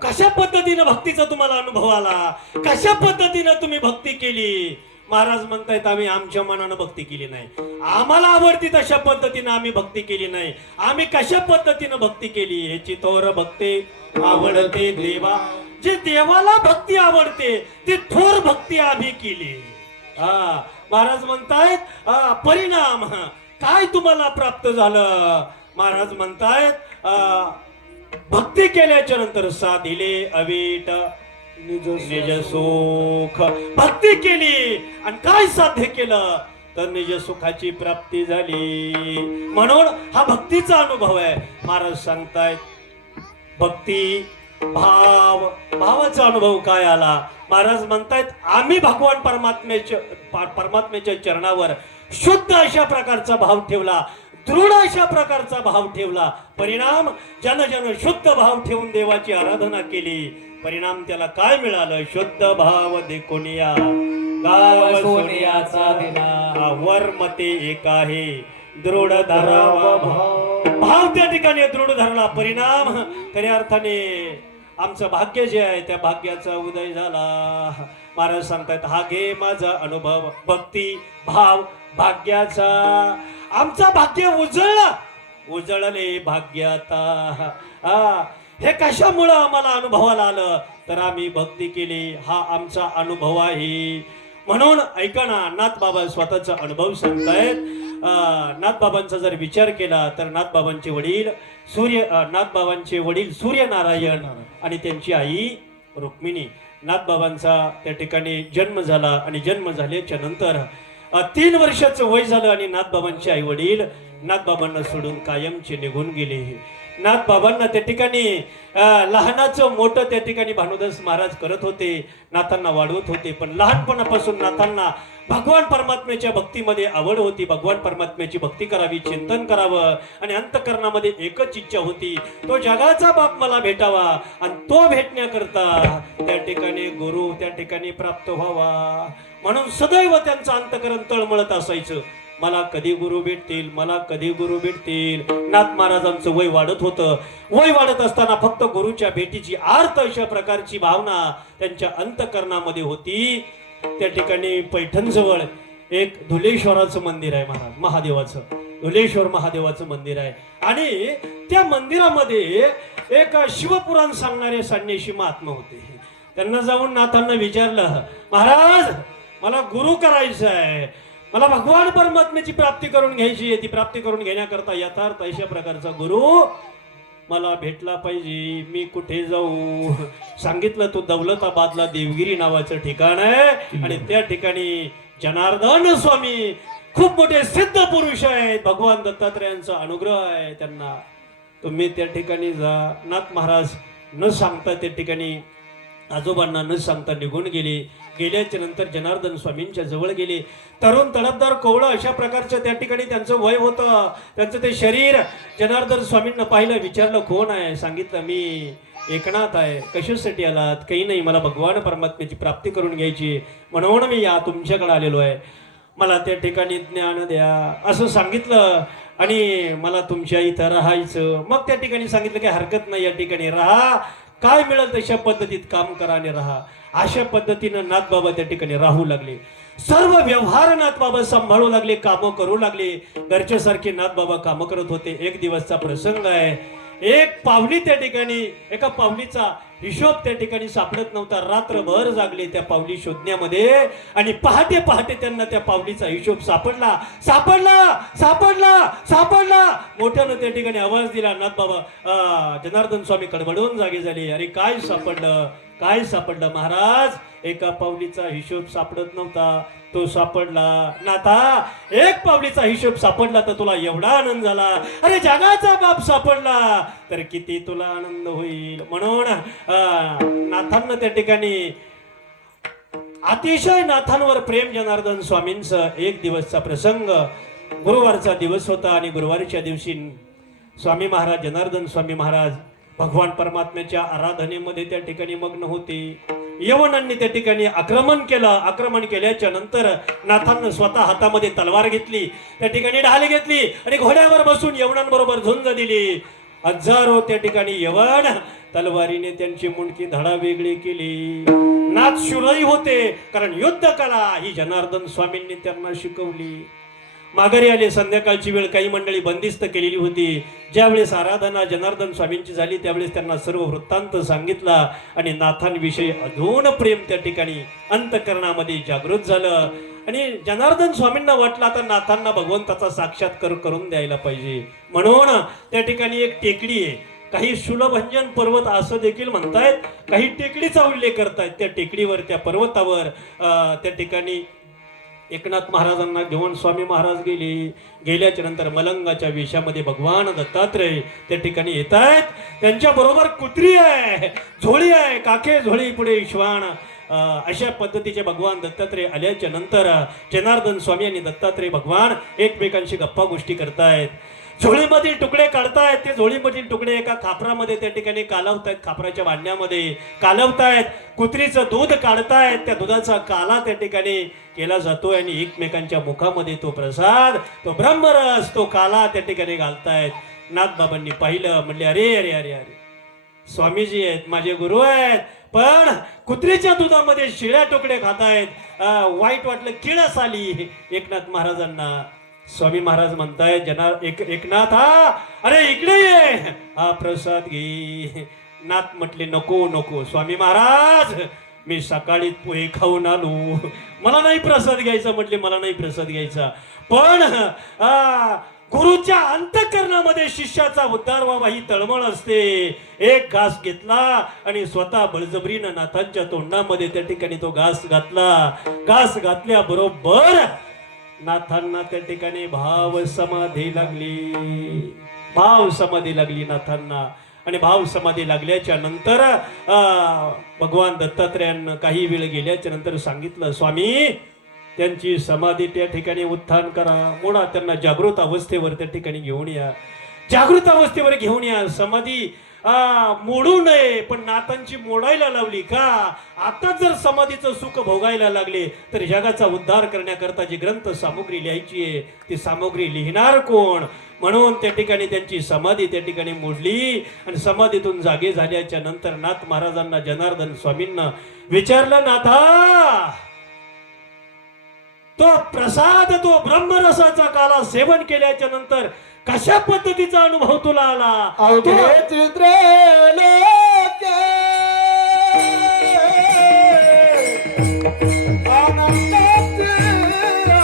कशा पद्धतीने भक्तीचा तुम्हाला अनुभव आला कशा पद्धतीने तुम्ही भक्ती केली महाराज म्हणतायत आम्ही आमच्या मनानं भक्ती केली नाही आम्हाला आवडती तशा पद्धतीने आम्ही भक्ती केली नाही आम्ही कशा पद्धतीने भक्ती केली ह्याची थोर भक्ती आवडते देवा जे देवाला भक्ती आवडते ती थोर भक्ती आम्ही केली महाराज म्हणतायत परिणाम काय तुम्हाला प्राप्त झालं महाराज म्हणतायत भक्ती केल्याच्या नंतर साधिले अवीट निज सुख भक्ती केली आणि काय साध्य केलं तर निज सुखाची प्राप्ती झाली म्हणून हा भक्तीचा अनुभव आहे महाराज सांगतायत भक्ती भाव भावाचा अनुभव काय आला महाराज म्हणतायत आम्ही भगवान परमात्म्याच्या चरणावर शुद्ध अशा प्रकारचा भाव ठेवला दृढ अशा प्रकारचा भाव ठेवला परिणाम जन शुद्ध भाव ठेवून देवाची आराधना केली परिणाम त्याला काय मिळालं शुद्ध भाव देखोनिया गाव सोनियाचा दिला वर मते एक आहे दृढ धरावा भाव त्या ठिकाणी दृढ धरला परिणाम खऱ्या अर्थाने आमचं भाग्य जे आहे त्या भाग्याचा उदय झाला महाराज सांगतात हा घे माझा अनुभव भक्ती भाव भाग्याचा आमचा भाग्य उजळले भाग्याता हे कशामुळं आम्हाला अनुभवाला आलं तर आम्ही भक्ती केली हा आमचा अनुभव आहे म्हणून ऐका ना नाथबाबा स्वतःचा अनुभव सांगतायत नाथबाबांचा जर विचार केला तर नाथबाबांचे वडील सूर्यनारायण आणि त्यांची आई रुक्मिणी नाथबाबांचा त्या ठिकाणी जन्म झाला आणि जन्म झाल्याच्या नंतर 3 वर्षाचं वय झालं आणि नाथबाबांचे आई वडील नाथबाबांना सोडून कायमचे निघून गेले नाथबाबांना त्या ठिकाणी लहानाचं मोठं त्या ठिकाणी भानुदास महाराज करत होते नाथांना वाढवत होते पण लहानपणापासून नाथांना भगवान परमात्म्याच्या भक्तीमध्ये आवड होती भगवान परमात्म्याची भक्ती करावी चिंतन करावं आणि अंतःकरणामध्ये एकच इच्छा होती तो जगाचा बाप मला भेटावा आणि तो भेटण्याकरता त्या ठिकाणी गुरु त्या ठिकाणी प्राप्त व्हावा म्हणून सदैव त्यांचं अंतःकरण तळमळत असायचं मला कधी गुरु भेटतील मला कधी गुरु भेटतील नाथ महाराजांचं वय वाढत होतं वय वाढत असताना फक्त गुरुच्या भेटीची आर्त अशा प्रकारची भावना त्यांच्या अंतःकरणामध्ये होती त्या ठिकाणी पैठणजवळ एक धुलेश्वराचं मंदिर आहे महादेवाचं धुलेश्वर महादेवाचं मंदिर आहे आणि त्या मंदिरामध्ये एक शिवपुराण सांगणारे संन्यासी महात्मा होते त्यांना जाऊन नाथांना विचारलं महाराज मला गुरु करायचं आहे मला भगवान परमात्म्याची प्राप्ती करून घ्यायची आहे ती प्राप्ती करून घेण्याकरता यथार्थ अशा प्रकारचा गुरु मला भेटला पाहिजे मी कुठे जाऊ सांगितलं तो दौलताबादला देवगिरी नावाचं ठिकाण आहे आणि त्या ठिकाणी जनार्दन स्वामी खूप मोठे सिद्ध पुरुष आहेत भगवान दत्तात्रयांचा अनुग्रह आहे त्यांना तुम्ही त्या ठिकाणी जा नाथ महाराज न सांगता त्या ठिकाणी आजोबांना न सांगता निघून गेल्याच्या नंतर जनार्दन स्वामींच्या जवळ गेले तरुण तडफदार कोवळं अशा प्रकारचं त्या ठिकाणी त्यांचं वय होतं त्यांचं ते शरीर जनार्दन स्वामींना पाहिलं विचारलं कोण आहे सांगितलं मी एकनाथ आहे कशासाठी आलात काही नाही मला भगवान परमात्म्याची प्राप्ती करून घ्यायची म्हणून मी तुमच्याकडे आलेलो आहे मला त्या ठिकाणी ज्ञान द्या असं सांगितलं आणि मला तुमच्या इथं राहायचं मग त्या ठिकाणी सांगितलं काही हरकत नाही या ठिकाणी राहा काय मिळेल तशा पद्धतीत काम करा आणि राहा अशा पद्धतीनं नाथबाबा त्या ठिकाणी राहू लागले सर्व व्यवहार नाथबाबा सांभाळू लागले कामं करू लागले घरच्या सारखे नाथबाबा कामं करत होते एक दिवसचा प्रसंग आहे एक पावली त्या ठिकाणी एका पावलीचा हिशोब त्या ठिकाणी सापडत नव्हता रात्रभर जागले त्या पावली शोधण्यामध्ये आणि पहाटे त्यांना त्या पावलीचा हिशोब सापडला मोठ्यानं त्या ठिकाणी आवाज दिला नाथबाबा जनार्दन स्वामी कडबडून जागे झाले अरे काय सापडलं महाराज एका पावलीचा हिशोब सापडत नव्हता तो सापडला नाथा एक पावलीचा हिशोब सापडला तर तुला एवढा आनंद झाला अरे जगाचा बाप सापडला तर किती तुला आनंद होईल म्हणून नाथांना त्या ठिकाणी अतिशय नाथांवर प्रेम जनार्दन स्वामींचं एक दिवसचा प्रसंग गुरुवारचा दिवस होता आणि गुरुवारच्या दिवशी स्वामी महाराज जनार्दन स्वामी महाराज भगवान परमात्म्याच्या आराधनेमध्ये त्या ठिकाणी मग्न होते यवनांनी त्या ठिकाणी आक्रमण केलं. आक्रमण केल्याच्या नंतर नाथांना स्वतः हातामध्ये तलवार घेतली, त्या ठिकाणी ढाल घेतली आणि घोड्यावर बसून यवनांबरोबर झुंज दिली. हजारो त्या ठिकाणी यवन तलवारीने त्यांची मुंडकी धडा वेगळी केली. नाथ शूरही होते, कारण युद्ध कला ही जनार्दन स्वामींनी त्यांना शिकवली. माघारी आले. संध्याकाळची वेळ, काही मंडळी बंदिस्त केलेली होती. ज्यावेळेस आराधना जनार्दन स्वामींची झाली त्यावेळेस त्यांना सर्व वृत्तांत सांगितला आणि नाथांविषयी अजून प्रेम त्या ठिकाणी अंतःकरणामध्ये जागृत झालं. आणि जनार्दन स्वामींना वाटलं आता नाथांना भगवंताचा साक्षात्कार करून द्यायला पाहिजे. म्हणून त्या ठिकाणी एक टेकडी आहे, काही शूलभंजन पर्वत असं देखील म्हणतायत, काही टेकडीचा उल्लेख करतायत. त्या टेकडीवर, त्या पर्वतावर त्या ठिकाणी एकनाथ महाराजांना घेऊन स्वामी महाराज गेल्याच्या नंतर मलंगाच्या वेशामध्ये भगवान दत्तात्रय त्या ठिकाणी येत आहेत. त्यांच्या बरोबर कुत्री आहे, झोळी आहे, काखे झोळी पुढे श्वान, अशा पद्धतीचे भगवान दत्तात्रय आल्याच्या नंतर जनार्दन स्वामी आणि दत्तात्रय भगवान एकमेकांशी गप्पा गोष्टी करतायत. झोळीमधील तुकडे काढतायत. ते झोळीमधील तुकडे एका खापरामध्ये त्या ठिकाणी कालवतायत, खापराच्या भांड्यामध्ये कालवतायत. कुत्रीचं दूध काढतायत, त्या दुधाचा काला त्या ठिकाणी केला जातोय आणि एकमेकांच्या मुखामध्ये तो प्रसाद, तो ब्रह्मरस, तो काला त्या ठिकाणी घालतायत. नाथबाबांनी पाहिलं, म्हणले अरे अरे अरे अरे, स्वामीजी आहेत, माझे गुरु आहेत, पण कुत्रीच्या दुधामध्ये शिळ्या तुकडे खातायत. वाईट वाटलं, किळस आली एकनाथ महाराजांना. स्वामी महाराज म्हणताय, एकनाथ हा, अरे इकडे ये, हा प्रसाद घे. नाथ म्हटले नको नको स्वामी महाराज, मी सकाळी पोहे खाऊन आलो, मला नाही प्रसाद घ्यायचा. म्हटले मला नाही प्रसाद घ्यायचा, पण गुरुच्या अंतःकरणामध्ये शिष्याचा उद्धार व्हावा ही तळमळ असते. एक घास घेतला आणि स्वतः बळजबरीनं नाथांच्या तोंडामध्ये त्या ठिकाणी तो घास घातला. घास घातल्या बरोबर नाथांना त्या ठिकाणी भाव समाधी लागली. भाव समाधी लागली नाथांना. आणि भाव समाधी लागल्याच्या नंतर भगवान दत्तात्रयांना काही वेळ गेल्याच्या नंतर सांगितलं, स्वामी त्यांची समाधी त्या ठिकाणी उत्थान करा, मोडा, त्यांना जागृत अवस्थेवर त्या ठिकाणी घेऊन या, जागृत अवस्थेवर घेऊन या. समाधी मोडू नये, पण नाथांची मोडायला लावली का? आता जर समाधीचं सुख भोगायला लागले तर जगाचा उद्धार करण्याकरता जी ग्रंथ सामुग्री लिहायची आहे ती सामुग्री लिहिणार कोण? म्हणून त्या ठिकाणी त्यांची समाधी त्या ठिकाणी मोडली. आणि समाधीतून जागे झाल्याच्या नंतर नाथ महाराजांना जनार्दन स्वामींना विचारलं, नाथा तो प्रसाद, तो ब्रह्मरसाचा काला सेवन केल्याच्या नंतर कशा पद्धतीचा अनुभव तुला आला? अवघे चित्रे लोके आनंदाचे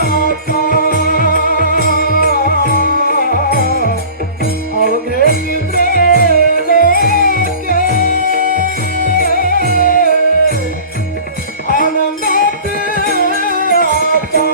आता, अवघे चित्रे लोके आनंदाचे आता.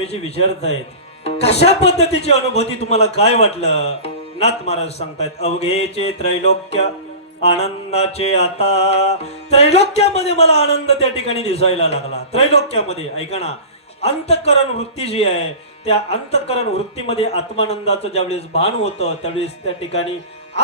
स्वामीजी विचारतायत कशा पद्धतीची अनुभूती तुम्हाला काय वाटलं. नाथ महाराज सांगतायत अवघेचे त्रैलोक्य आनंदाचे आता. त्रैलोक्यामध्ये मला आनंद त्या ठिकाणी दिसायला लागला. त्रैलोक्यामध्ये ऐका ना, अंतःकरण वृत्ती जी आहे त्या अंतःकरण वृत्तीमध्ये आत्मानंदाचं ज्यावेळेस भान होतं त्यावेळेस त्या ठिकाणी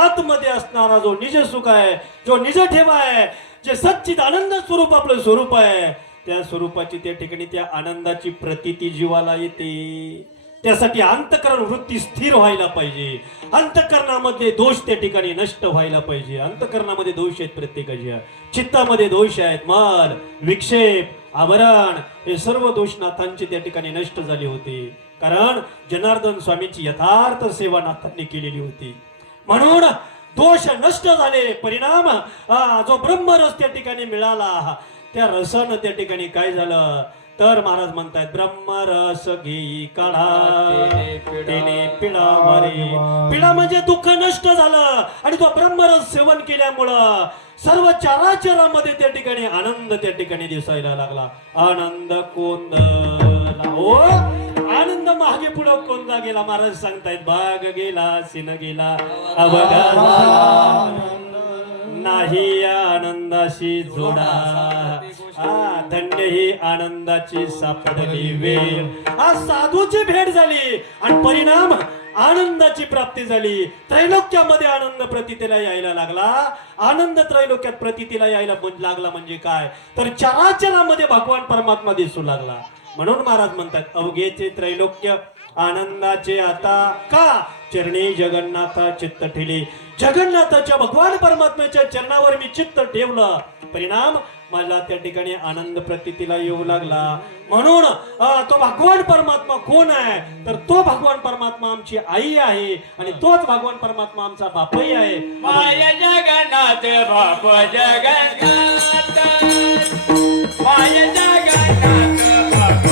आतमध्ये असणारा जो निज सुख आहे, जो निज ठेवा आहे, जे सच्चिद आनंद स्वरूप आपलं स्वरूप आहे, त्या स्वरूपाची त्या ठिकाणी त्या आनंदाची प्रतीती जीवाला येते. त्यासाठी अंतःकरण वृत्ती स्थिर व्हायला पाहिजे. अंतःकरणामध्ये दोष त्या ठिकाणी नष्ट व्हायला पाहिजे. अंतःकरणामध्ये दोष आहेत प्रत्येकाच्या. चित्तामध्ये दोष आहेत, मल, विक्षेप, आवरण, हे सर्व दोष नाथांचे त्या ठिकाणी नष्ट झाले होते. कारण जनार्दन स्वामींची यथार्थ सेवा नाथांनी केलेली होती. म्हणून दोष नष्ट झाले. परिणाम जो ब्रह्मरस त्या ठिकाणी मिळाला, त्या रसानं त्या ठिकाणी काय झालं तर महाराज म्हणतायत ब्रह्मरस घेई काढा तेने पिढा मारे. पिढा म्हणजे दुःख नष्ट झालं आणि तो ब्रह्मरस सेवन केल्यामुळं सर्व चराचरामध्ये त्या ठिकाणी आनंद त्या ठिकाणी दिसायला लागला. आनंद कोंदला हो, आनंद मागे पुढे कोंदा गेला. महाराज सांगतायत भाग गेला सिन गेला अवघा नाही आनंदाशी जोडा. धन्य ही आनंदाची सापडली वेळ. आज साधूची भेट झाली आणि परिणाम आनंदाची प्राप्ती झाली. त्रैलोक्यामध्ये आनंद प्रतीतीला यायला लागला. आनंद त्रैलोक्यात प्रतीतीला यायला लागला म्हणजे काय तर चराचरामध्ये भगवान परमात्मा दिसू लागला. म्हणून महाराज म्हणतात अवघेचे त्रैलोक्य आनंदाचे आता का चरणी जगन्नाथा चित्त ठेले. जगन्नाथाच्या भगवान परमात्म्याच्या चरणावर मी चित्त ठेवलं. परिणाम मला त्या ठिकाणी आनंद प्रतीतीला येऊ लागला. म्हणून तो भगवान परमात्मा कोण आहे तर तो भगवान परमात्मा आमची आई आहे आणि तोच भगवान परमात्मा आमचा बापही आहे. माय जगन्नाथ बाप जगन्नाथ माय जगन्नाथ बाप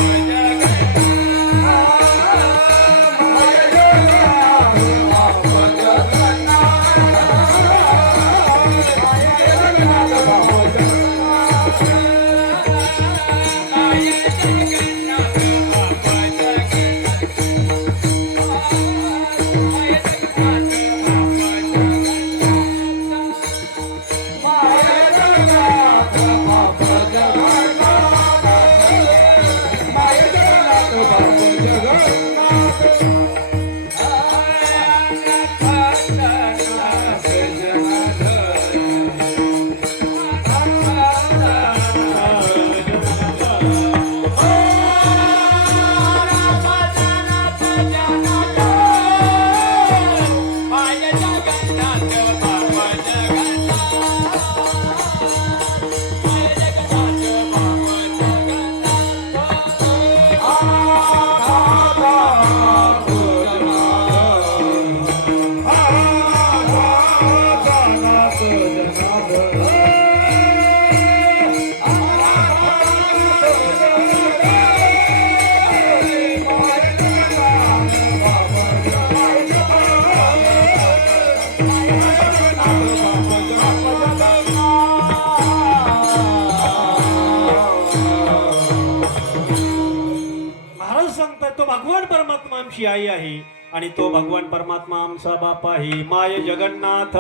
भगवान परमात्मा आमची आई आहे आणि तो भगवान परमात्मा आमचा बाप आहे. माय जगन्नाथ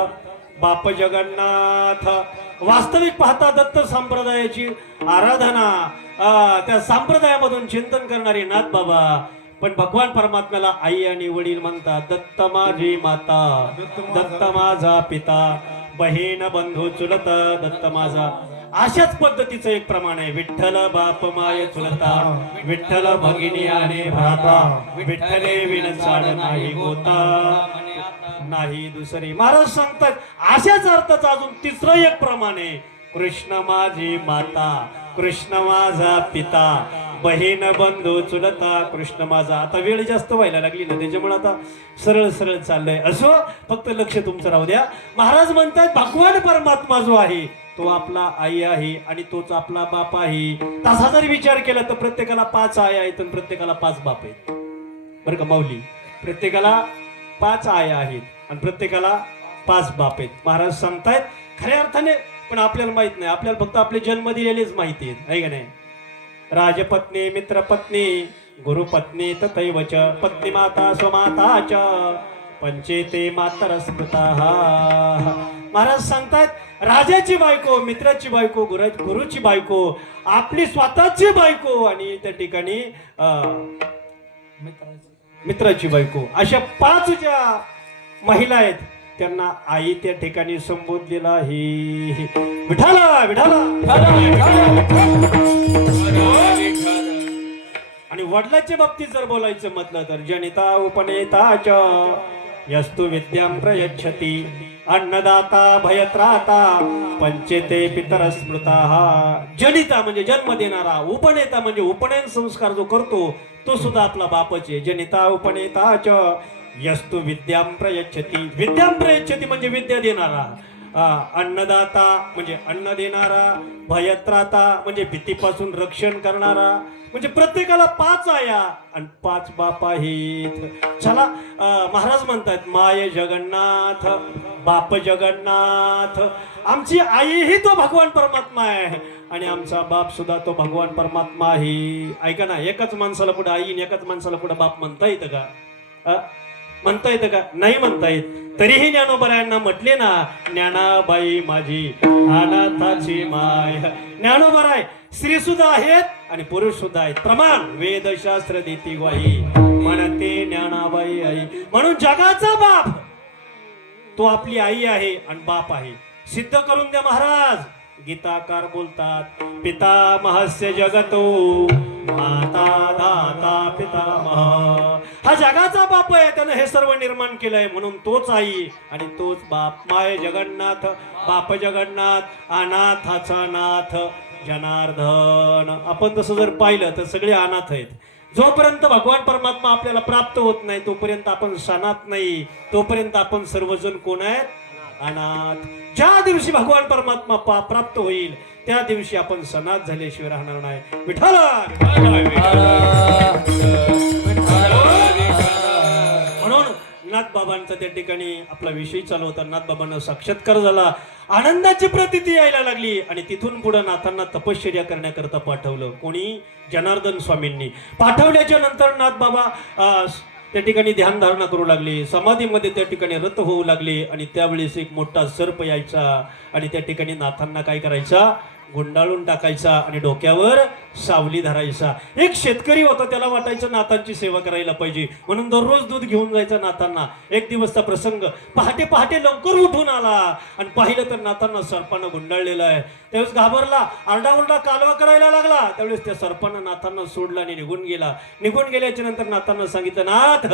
बाप जगन्नाथ. वास्तविक पाहता दत्त संप्रदायाची आराधना त्या संप्रदायामधून चिंतन करणारे नाथ बाबा, पण भगवान परमात्म्याला आई आणि वडील म्हणतात. दत्त माझी माता, दत्त माझा पिता, बहीण बंधू चुलत दत्त माझा. अशाच पद्धतीचं एक प्रमाण आहे. विठ्ठल बाप माय चुलता, विठ्ठल भगिनी आणि भ्राता, विठ्ठले विण चाड नाही होता नाही दुसरी. महाराज सांगतात अशाच अर्थाचं अजून तिसरं एक प्रमाण आहे. कृष्ण माझी माता, कृष्ण माझा पिता, बहीण बंधू चुलता, कृष्ण माझा. आता वेळ जास्त व्हायला लागली ना त्याच्यामुळे आता सरळ सरळ चाललंय. असो, फक्त लक्ष तुमचं राहू द्या. महाराज म्हणतात भगवान परमात्मा जो आहे तो आपला आई आहे आणि तोच आपला बाप आहे. तसा जर विचार केला तर प्रत्येकाला 5 आई आहेत आणि प्रत्येकाला 5 बाप आहेत. बरं का माऊली, प्रत्येकाला 5 आया आहेत आणि प्रत्येकाला 5 बाप आहेत. महाराज सांगतायत खऱ्या अर्थाने, पण आपल्याला माहित नाही. आपल्याला फक्त आपले जन्म दिलेलेच माहिती आहेत, आहे का नाही. राजपत्नी मित्रपत्नी गुरुपत्नी तथैवच पत्नी माता स्वमाता च पंचेते मातर स्मृता. महाराज सांगतात राजाची बायको, मित्राची बायको, गुरुची बायको, आपली स्वतःची बायको आणि त्या ठिकाणी मित्राची बायको, अशा 5 ज्या महिला आहेत त्यांना आई त्या ठिकाणी संबोधलेला ही विठाला विठाला. आणि वडिलांच्या बाबतीत जर बोलायचं म्हटलं तर जनिता उपनेता च यस्तु विद्यां प्रयच्छति अन्नदाता भयत्राता पंचेते पितर स्मृता. जनिता म्हणजे जन्म देणारा, उपनेता म्हणजे उपनयन संस्कार जो करतो तो सुद्धा आपला बापच आहे. जनिता उपनेता च यस्तु विद्यां प्रयच्छति, विद्यां प्रयच्छति म्हणजे विद्या देणारा, अन्नदाता म्हणजे अन्न देणारा, भयत्राता म्हणजे भीतीपासून रक्षण करणारा, म्हणजे प्रत्येकाला 5 आया आणि 5 बाप आहेत. चला महाराज म्हणतात माय जगन्नाथ बाप जगन्नाथ. आमची आई ही तो भगवान परमात्मा आहे आणि आमचा बाप सुद्धा तो भगवान परमात्मा आहे. ऐका ना, एकाच माणसाला पुढे आई आणि एकाच माणसाला पुढे बाप म्हणता येतं का? म्हणता येतं का? नाही म्हणता येत. तरीही ज्ञानोबरायांना म्हटले ना, ज्ञानाबाई माझी अनाथाची माय. ज्ञानोबराय स्त्री सुद्धा आहेत आणि पुरुष सुद्धा आहेत. प्रमाण वेदशास्त्र देती ग्वाही म्हणते ज्ञानाबाई आई. म्हणून जगाचा बाप तो आपली आई आहे आणि बाप आहे. सिद्ध करून द्या महाराज. गीताकार बोलतात पितामहस्य जगतो माता दाता पितामह. हा जगाचा बाप आहे, त्यानं हे सर्व निर्माण केलंय म्हणून तोच आई आणि तोच बाप. माय जगन्नाथ बाप जगन्नाथ अनाथाचा नाथ जनार्दन. आपण तसं जर पाहिलं तर सगळे अनाथ आहेत. जोपर्यंत भगवान परमात्मा आपल्याला प्राप्त होत नाही तोपर्यंत आपण सणात नाही, तोपर्यंत आपण सर्वजण कोण आहेत? अनाथ. ज्या दिवशी भगवान परमात्मा प्राप्त होईल त्या दिवशी आपण सनात झाल्याशिवाय राहणार नाही. विठाला. म्हणून नाथबाबांचा त्या ठिकाणी आपला विषय चालू होता. नाथबाबांना साक्षात्कार झाला, आनंदाची प्रतीती यायला लागली आणि तिथून पुढे नाथांना तपश्चर्या करण्याकरता पाठवलं. कोणी? जनार्दन स्वामींनी. पाठवल्याच्या नंतर नाथबाबा त्या ठिकाणी ध्यान धारणा करू लागले, समाधीमध्ये त्या ठिकाणी रत होऊ लागले आणि त्यावेळेस एक मोठा सर्प यायचा आणि त्या ठिकाणी नाथांना काय करायचा? गुंडाळून टाकायचा आणि डोक्यावर सावली धरायचा. एक शेतकरी होता, त्याला वाटायचं नाथांची सेवा करायला पाहिजे म्हणून दररोज दूध घेऊन जायचा नाथांना. एक दिवसचा प्रसंग, पहाटे पहाटे लवकर उठून आला आणि पाहिलं तर नाथांना सर्पानं गुंडाळलेलं आहे. त्यावेळेस घाबरला, आरडाओरडा कालवा करायला लागला. त्यावेळेस त्या सर्पानं नाथांना सोडला आणि निघून गेला. निघून गेल्याच्या नंतर नाथांना सांगितलं, नाथ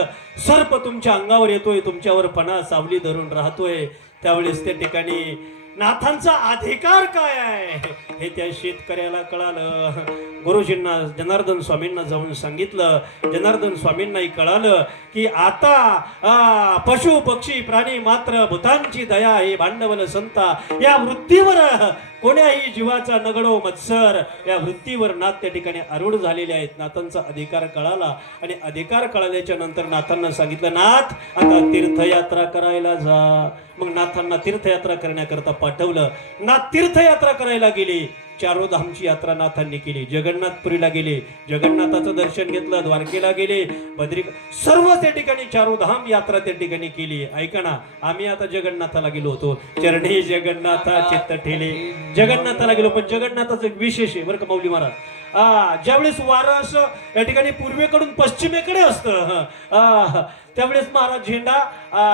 सर्प तुमच्या अंगावर येतोय, तुमच्यावर पणा सावली धरून राहतोय. त्यावेळेस त्या ठिकाणी नाथांचा अधिकार काय आहे हे त्या शेतकऱ्याला कळालं. गुरुजींना जनार्दन स्वामींना जाऊन सांगितलं. जनार्दन स्वामींनाही कळालं की आता पशु पक्षी प्राणी मात्र भूतांची दया हे भांडवल संता. या वृत्तीवर कोण्याही जीवाचा नगडो मत्सर, या वृत्तीवर नाथ त्या ठिकाणी आरूढ झालेले आहेत. नाथांचा अधिकार कळाला आणि अधिकार कळाल्याच्या नंतर नाथांना सांगितलं, नाथ आता तीर्थयात्रा करायला जा. मग नाथांना तीर्थयात्रा करण्याकरता पाठवलं. नाथ तीर्थयात्रा करायला गेले. चारोधामची यात्रा नाथांनी केली. जगन्नाथपुरीला गेले, जगन्नाथाचं दर्शन घेतलं. द्वारकेला गेले, सर्व त्या ठिकाणी चारोधाम यात्रा त्या ठिकाणी केली. ऐका ना, आम्ही आता जगन्नाथाला गेलो होतो. चरणी जगन्नाथा चित्त ठेले, जगन्नाथाला गेलो. पण जगन्नाथाचं एक विशेष आहे बरं का मौली महाराज. ज्यावेळेस वारं असं या ठिकाणी पूर्वेकडून पश्चिमेकडे असतं, त्यावेळेस महाराज झेंडा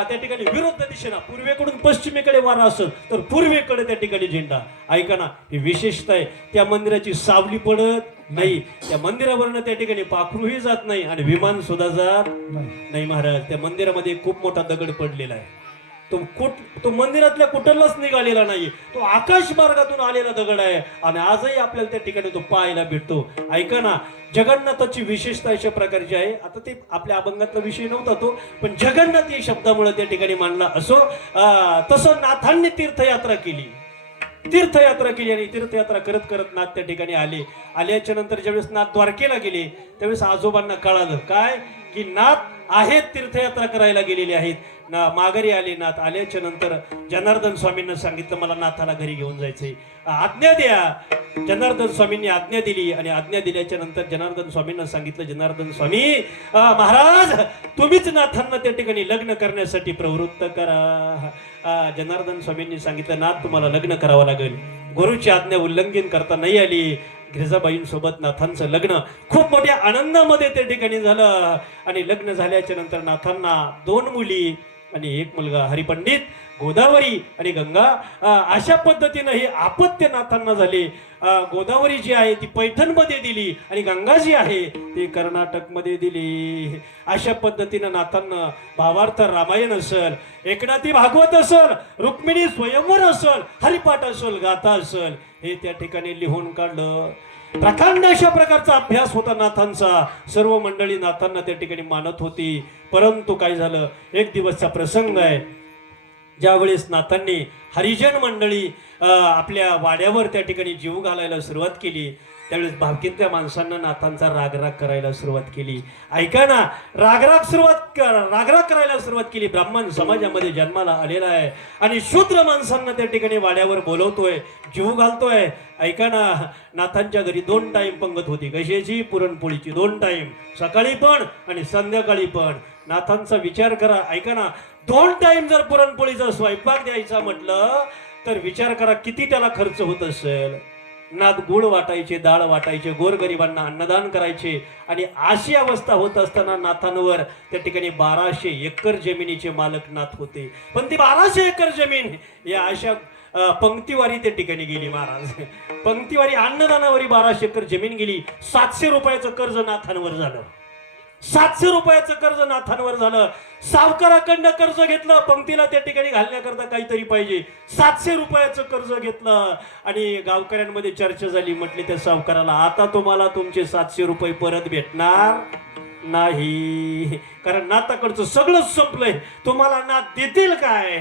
त्या ठिकाणी विरुद्ध दिशेला, पूर्वेकडून पश्चिमेकडे वारा असेल तर पूर्वेकडे त्या ठिकाणी झेंडा. ऐका ना, ही विशेषता आहे. त्या मंदिराची सावली पडत नाही, त्या मंदिरावरनं त्या ठिकाणी पाखरूही जात नाही आणि विमान सुद्धा जात नाही महाराज. त्या मंदिरामध्ये खूप मोठा दगड पडलेला आहे. तो मंदिरातल्या कुठलाच निघालेला नाही, तो आकाश मार्गातून आलेला दगड आहे आणि आजही आपल्याला त्या ठिकाणी तो पाहायला भेटतो. ऐका ना, जगन्नाथाची विशेषता अशा प्रकारची आहे. आता ते आपल्या अभंगातला विषय नव्हता तो, पण जगन्नाथ या शब्दामुळे त्या ठिकाणी मांडला. असो, तसं नाथांनी तीर्थयात्रा केली. तीर्थयात्रा केली आणि तीर्थयात्रा करत करत नाथ त्या ठिकाणी आले. आल्याच्या नंतर ज्यावेळेस नाथ द्वारकेला गेले त्यावेळेस आजोबांना कळालं काय की नाथ आहेत तीर्थयात्रा करायला गेलेले आहेत ना, माघारी आले. नाथ आल्याच्या नंतर जनार्दन स्वामींना सांगितलं मला नाथाला घरी घेऊन जायचंय, आज्ञा द्या. जनार्दन स्वामींनी आज्ञा दिली आणि आज्ञा दिल्याच्या नंतर जनार्दन स्वामींना सांगितलं, जनार्दन स्वामी महाराज तुम्हीच नाथांना त्या ठिकाणी लग्न करण्यासाठी प्रवृत्त करा. जनार्दन स्वामींनी सांगितलं नाथ तुम्हाला लग्न करावं लागेल. गुरुची आज्ञा उल्लंघन करता नाही आली. गिरिजाबाईंसोबत नाथांचं लग्न खूप मोठ्या आनंदामध्ये त्या ठिकाणी झालं आणि लग्न झाल्याच्या नंतर नाथांना 2 मुली आणि 1 मुलगा. हरिपंडित, गोदावरी आणि गंगा. अशा पद्धतीनं हे अपत्य नाथांना झाले. गोदावरी जी आहे ती पैठणमध्ये दिली आणि गंगा जी आहे ती कर्नाटकमध्ये दिली. अशा पद्धतीनं नाथांना भावार्थ रामायण असल, एकनाथी भागवत असल, रुक्मिणी स्वयंवर असल, हरिपाठ असल, गाथा असल, हे त्या ठिकाणी लिहून काढलं. प्रकांड अशा प्रकारचा अभ्यास होता नाथांचा. सर्व मंडळी नाथांना त्या ठिकाणी मानत होती. परंतु काय झालं, एक दिवसचा प्रसंग आहे ज्यावेळेस नाथांनी हरिजन मंडळी आपल्या वाड्यावर त्या ठिकाणी जीव घालायला सुरुवात केली. त्यावेळेस भावकीतल्या माणसांना नाथांचा रागराग करायला सुरुवात केली. ऐका ना, रागराग करायला सुरुवात केली. ब्राह्मण समाजामध्ये जन्माला आलेला आहे आणि शूद्र माणसांना त्या ठिकाणी वाड्यावर बोलवतोय, जीव घालतोय. ऐका ना, नाथांच्या घरी 2 टाइम पंगत होती. कशाची? पुरणपोळीची 2 टाइम, सकाळी पण आणि संध्याकाळी पण. नाथांचा विचार करा. ऐका ना, 2 टाइम जर पुरणपोळीचा स्वयंपाक द्यायचा म्हटलं तर विचार करा किती त्याला खर्च होत असेल. नाथ गुळ वाटायचे, डाळ वाटायचे, गोरगरिबांना अन्नदान करायचे आणि अशी अवस्था होत असताना नाथांवर त्या ठिकाणी 1200 एकर जमिनीचे मालक नाथ होते. पण ती 1200 एकर जमीन या अशा पंक्तीवारी त्या ठिकाणी गेली. महाराज पंक्तीवारी अन्नदानावरी 1200 एकर जमीन गेली. 700 रुपयाचं कर्ज नाथांवर झालं. 700 रुपयाचं कर्ज नाथांवर झालं. सावकाराकडनं कर्ज घेतलं, पंक्तीला त्या ठिकाणी घालण्याकरता काहीतरी पाहिजे. 700 रुपयाचं कर्ज घेतलं आणि गावकऱ्यांमध्ये चर्चा झाली. म्हटले त्या सावकाराला आता तुम्हाला तुमचे 700 रुपये परत भेटणार नाही, कारण नाथाकडचं सगळंच संपलंय. तुम्हाला नाथ देतील काय?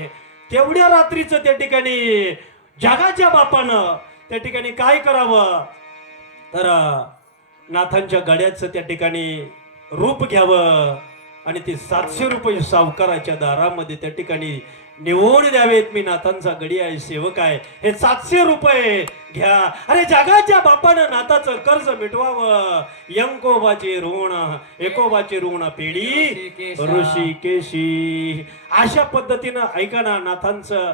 तेवढ्या रात्रीचं त्या ठिकाणी जगाच्या बापानं त्या ठिकाणी काय करावं तर नाथांच्या गड्याचं त्या ठिकाणी रूप घ्यावं आणि ते 700 रुपये सावकाराच्या दारामध्ये त्या ठिकाणी निवडून द्यावेत. मी नाथांचा गडी आहे, सेवक आहे, हे 700 रुपये घ्या. अरे जगाच्या बापानं नाथाचं कर्ज मिटवावं. यंकोबाचे ऋण एकोबाचे ऋण पेढी ऋषिकेशी. अशा पद्धतीनं ऐका ना, नाथांचं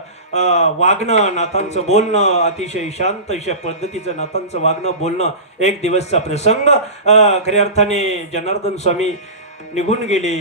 वागणं, नाथांचं बोलणं अतिशय शांत अशा पद्धतीचं नाथांचं वागणं बोलणं. एक दिवसचा प्रसंग खऱ्या अर्थाने जनार्दन स्वामी निघून गेले.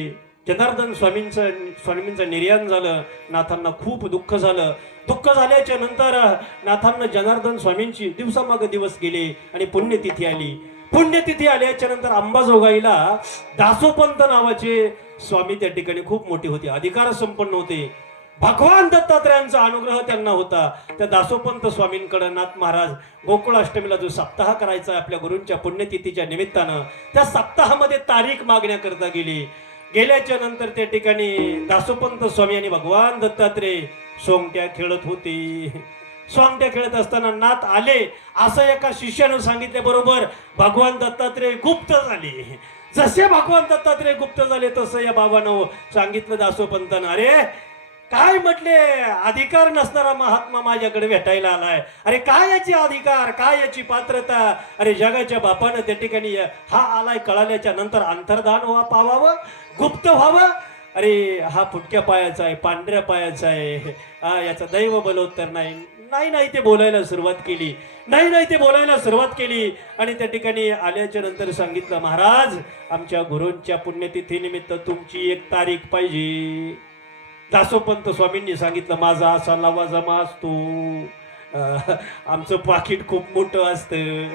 जनार्दन स्वामींचं निर्याण झालं. नाथांना खूप दुःख झालं. दुःख झाल्याच्या नंतर नाथांना जनार्दन स्वामींची दिवसामागे दिवस गेले आणि पुण्यतिथी आली. पुण्यतिथी आल्याच्या नंतर अंबाजोगाईला दासोपंत नावाचे स्वामी त्या ठिकाणी खूप मोठे होते, अधिकार संपन्न होते. भगवान दत्तात्रयांचा अनुग्रह त्यांना होता. त्या दासोपंत स्वामींकडे नाथ महाराज गोकुळाष्टमीला जो सप्ताह करायचा आपल्या गुरूंच्या पुण्यतिथीच्या निमित्तानं, त्या सप्ताहामध्ये तारीख मागण्याकरता गेली. गेल्याच्या नंतर त्या ठिकाणी दासोपंत स्वामी आणि भगवान दत्तात्रय सोंगट्या खेळत होते. सोंगट्या खेळत असताना नाथ आले असं एका शिष्यानं सांगितल्याबरोबर भगवान दत्तात्रय गुप्त झाले. जसे भगवान दत्तात्रय गुप्त झाले तसं या बाबानं सांगितलं दासोपंतानं, अरे काय म्हटले, अधिकार नसणारा महात्मा माझ्याकडे भेटायला आलाय. अरे काय याची अधिकार, काय याची पात्रता. अरे जगाच्या बापानं त्या ठिकाणी हा आलाय कळाल्याच्या नंतर अंतर्धान पावावं, गुप्त व्हावं. अरे हा फुटक्या पायाचा आहे, पांढऱ्या पायाचा आहे, याचा दैव बलोत्तर नाही ते बोलायला सुरुवात केली. नाही ते बोलायला सुरुवात केली आणि त्या ठिकाणी आल्याच्या नंतर सांगितलं, महाराज आमच्या गुरूंच्या पुण्यतिथी निमित्त तुमची एक तारीख पाहिजे. दासोपंत स्वामींनी सांगितलं, माझा असा लवाजमा असतो, आमचं पाकिट खूप मोठं असतं,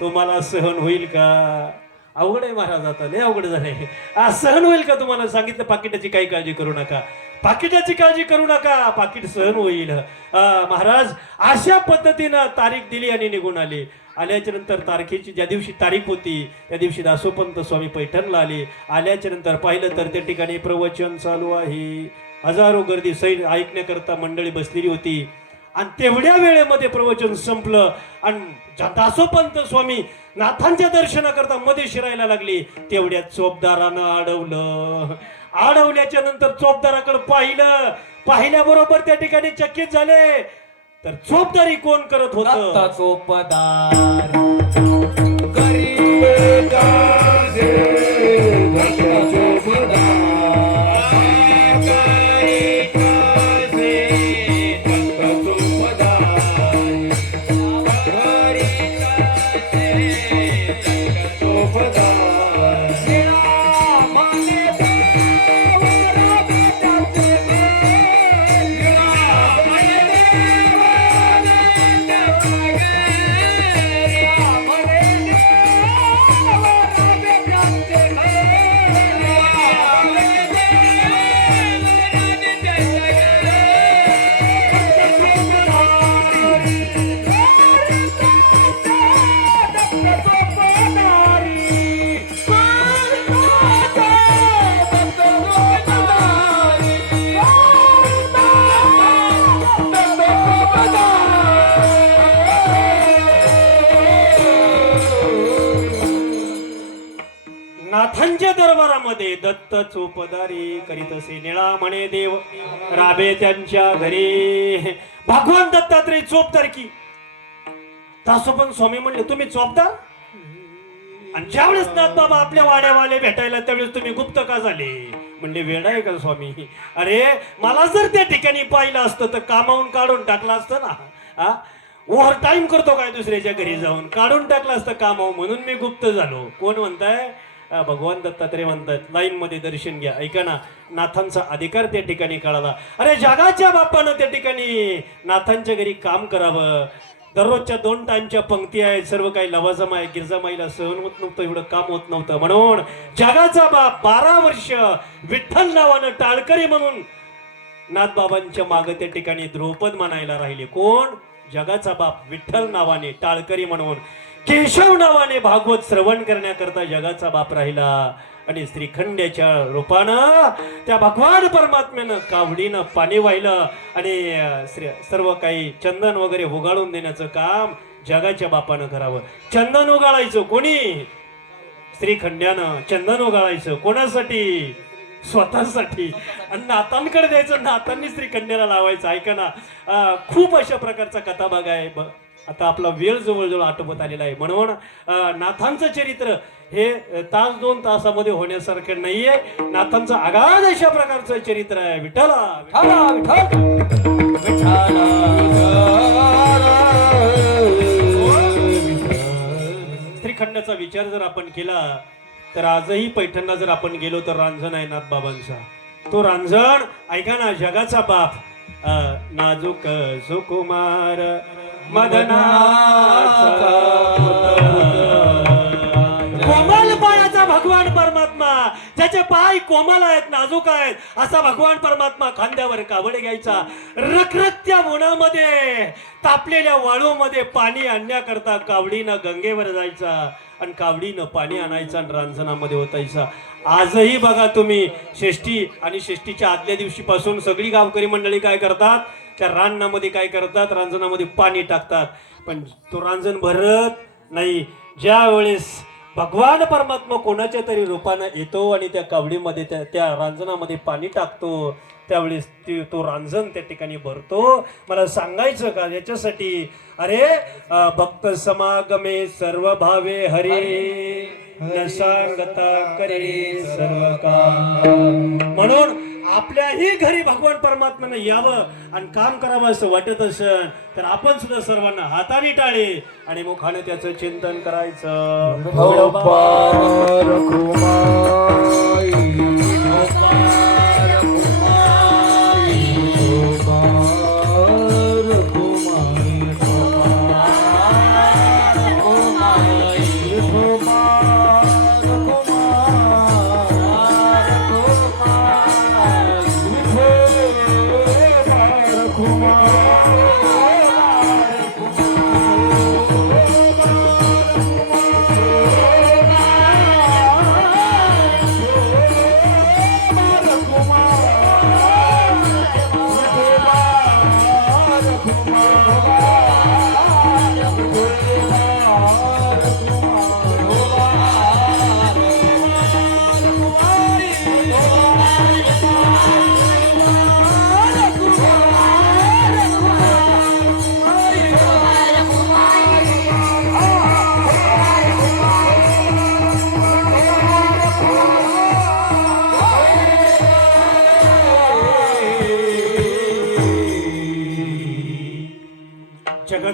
तुम्हाला सहन होईल का? अवघड आहे महाराज, आता लय अवघड झालंय. सहन होईल का तुम्हाला? सांगितलं पाकिटाची काही काळजी करू नका, पाकिटाची काळजी करू नका, पाकिट सहन होईल. महाराज अशा पद्धतीनं तारीख दिली आणि निघून आले. आल्याच्या नंतर तारखेची ज्या दिवशी तारीख होती त्या दिवशी दासोपंत स्वामी पैठणला आले. आल्याच्या नंतर पाहिलं तर त्या ठिकाणी प्रवचन चालू आहे. हजारो गर्दी सैन ऐकण्याकरता मंडळी बसलेली होती. आणि तेवढ्या वेळेमध्ये प्रवचन संपलं आणि दासोपंत स्वामी नाथांच्या दर्शनाकरता मध्ये शिरायला लागली. तेवढ्यात चोपदारानं अडवल्याच्या नंतर चोपदाराकडे पाहिल्याबरोबर त्या ठिकाणी चकित झाले. तर चोपदारी कोण करत होत? दत्त चोपदार नाथांच्या दरबारामध्ये दत्त चोपदारी करीत असे. निळा म्हणे देव राबे त्यांच्या घरी. भगवान दत्तात्रय चोपदार की. दासोपंत स्वामी म्हणले तुम्ही चोपदार? आणि ज्यावेळेस नाथ बाबा आपल्या वाड्यावाले भेटायला त्यावेळेस तुम्ही गुप्त का झाले? म्हणले वेळ आहे का स्वामी? अरे मला जर त्या ठिकाणी पाहिलं असतं तर कामावून काढून टाकलं असतं ना. ओव्हर टाइम करतो काय दुसऱ्याच्या घरी जाऊन? काढून टाकलं असतं कामावून, म्हणून मी गुप्त झालो. कोण म्हणताय? भगवान दत्तात्रय म्हणतात. लाईन मध्ये दर्शन घ्या. ऐका ना, नाथांचा अधिकार त्या ठिकाणी कळाला. अरे जगाच्या बापानं त्या ठिकाणी नाथांच्या घरी काम करावं. दररोजच्या 2 टाइमच्या पंक्ती आहेत, सर्व काही लवाजम आहे. गिरजामाईला सहन होत नव्हतं, एवढं काम होत नव्हतं. म्हणून जगाचा बाप 12 वर्ष विठ्ठल नावानं टाळकरी म्हणून नाथबाबांच्या मागे त्या ठिकाणी द्रौपद म्हणायला राहिले. कोण? जगाचा बाप विठ्ठल नावाने टाळकरी म्हणून, केशव नावाने भागवत श्रवण करण्याकरता जगाचा बाप राहिला. आणि श्रीखंड्याच्या रूपानं त्या भगवान परमात्म्यानं कावडीनं पाणी वाहिलं आणि सर्व काही चंदन वगैरे उगाळून देण्याचं काम जगाच्या बापानं करावं. चंदन उगाळायचं कोणी? श्रीखंड्यानं चंदन उगाळायचं. कोणासाठी? स्वतःसाठी. आणि नातांकडे द्यायचं, नातांनी श्रीखंड्याला लावायचं. ऐका ना, खूप अशा प्रकारचा कथाभाग आहे. आता आपला वेळ जवळजवळ आटोपत आलेला आहे. म्हणून नाथांचं चरित्र हे 1-2 तासामध्ये होण्यासारखं नाहीये. नाथांचं आगाध अशा प्रकारचं चरित्र आहे. विठ्ठला श्रीखंडाचा विचार जर आपण केला तर आजही पैठणला जर आपण गेलो तर रांजण आहे नाथबाबांचा. तो रांजण ऐका ना, जगाचा बाप नाजूक सुकुमार मदनाचा कोमल पायाचा भगवान परमात्मा, ज्याचे पाय कोमल आहेत, नाजूक आहेत, असा भगवान परमात्मा खांद्यावर कावड घ्यायचा. रखरखत्या उन्हामध्ये तापलेल्या वाळूमध्ये पाणी आणण्याकरता कावडीनं गंगेवर जायचा आणि कावडीनं पाणी आणायचं आणि रांजणामध्ये ओतायचा. आजही बघा तुम्ही, षष्ठी आणि षष्ठीच्या आदल्या दिवशीपासून सगळी गावकरी मंडळी काय करतात? त्या रांजणामध्ये काय करतात? रांजणामध्ये पाणी टाकतात. पण तो रांजण भरत नाही. ज्या वेळेस भगवान परमात्मा कोणाच्या तरी रूपानं येतो आणि त्या कावडीमध्ये त्या रांजणामध्ये पाणी टाकतो, त्यावेळेस तो रांजण त्या ठिकाणी भरतो. मला सांगायचं का याच्यासाठी? अरे भक्त समागमे सर्व भावे हरे, न सांगता करे सर्व काम. म्हणून आपल्याही घरी भगवान परमात्म्यानं यावं आणि काम करावं असं वाटत असेल तर आपण सुद्धा सर्वांना हाताने टाळे आणि मुखाने त्याचं चिंतन करायचं.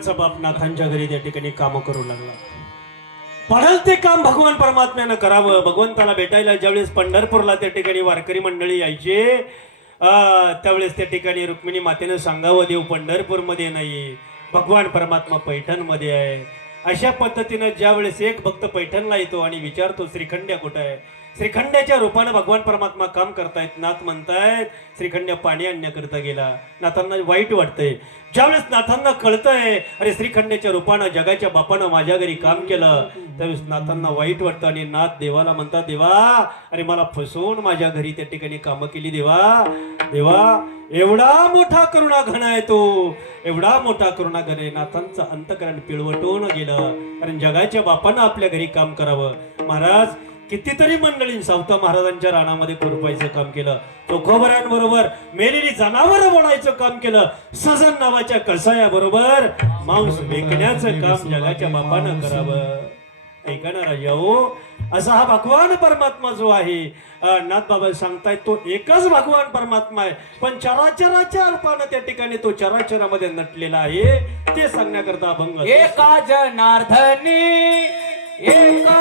नाथाचा बाप नाथांच्या घरी त्या ठिकाणी काम करू लागला. पडेल ते काम भगवान परमात्म्यानं करावं. भगवंताला भेटायला ज्यावेळेस पंढरपूरला त्या ठिकाणी वारकरी मंडळी यायचे त्यावेळेस त्या ठिकाणी रुक्मिणी मातेनं सांगावं, देव पंढरपूरमध्ये नाही, भगवान परमात्मा पैठणमध्ये आहे. अशा पद्धतीनं ज्यावेळेस एक भक्त पैठणला येतो आणि विचारतो श्रीखंड्या कुठं आहे, श्रीखंड्याच्या रूपानं भगवान परमात्मा काम करतायत. नाथ म्हणतायत श्रीखंड्या पाणी आणण्याकरता गेला. नाथांना वाईट वाटतंय. ज्यावेळेस नाथांना कळतंय अरे श्रीखंड्याच्या रूपानं जगाच्या बापानं माझ्या घरी काम केलं, त्यावेळेस नाथांना वाईट वाटतं आणि नाथ देवाला म्हणतात, देवा अरे मला फसवून माझ्या घरी त्या ठिकाणी कामं केली. देवा देवा एवढा मोठा करुणा घन आहे तो, एवढा मोठा करुणा घन आहे. नाथांचं अंतकरण पिळवटून गेलं. कारण जगाच्या बापानं आपल्या घरी काम करावं. महाराज कितीतरी मंडळी सावता महाराजांच्या रानामध्ये खुरपायचं काम केलं, चोखोबरांबरोबर मेलेली जनावर बोलायचं काम केलं, सजन नावाच्या कसायाबरोबर मांस विकण्याचं काम जगाच्या बापानं करावं. ऐका ना राजा हो, असा हा भगवान परमात्मा जो आहे, नाथ बाबा सांगतायत तो एकच भगवान परमात्मा आहे, पण चराचराच्या रूपानं त्या ठिकाणी तो चराचरामध्ये नटलेला आहे. ते सांगण्याकरता अभंग. एका जनार्दनी एका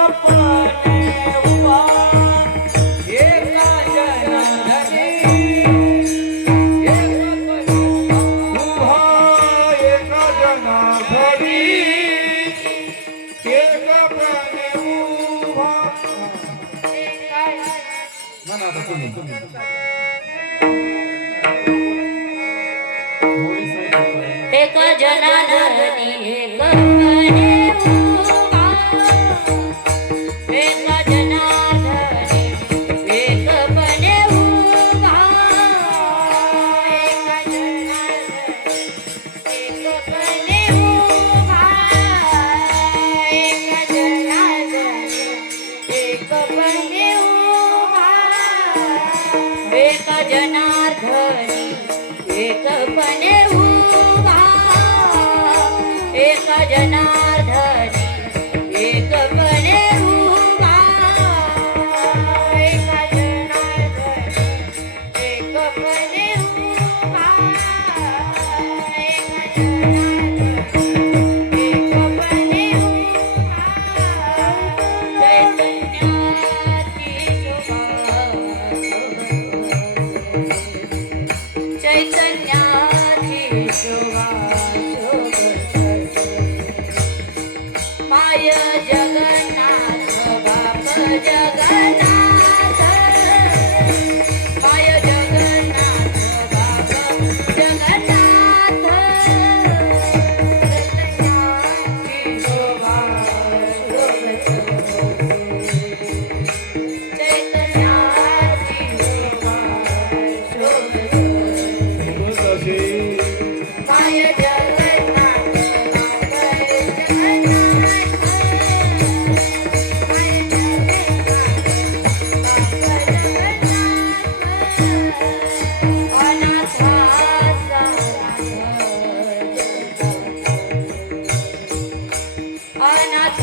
उभा, एका जनार्दनी उभा एका जनार्दनी एका प्राणी उभा. म्हणा आता तुम्ही. एक जनार्दनी एक म्हणे उभा, एक जनार्दनी एक म्हणे उभा, एक जनार्दनी एक म्हणे उभा, एक जनार्दनी एक म्हणे उभा, एक जनार्दनी एक म्हणे उभा, एक जनार्दनी एक म्हणे उभा, एक जनार्दनी एक म्हणे उभा, एक जनार्दनी एक म्हणे उभा. चैतन्याची शोभा माय जगन्नाथ बाप जगन्नाथ, माय जगन्नाथ बाप जगन्नाथ, चैतन्याची शोभा चैतन्याची शोभा माय जगन्नाथ अनाथ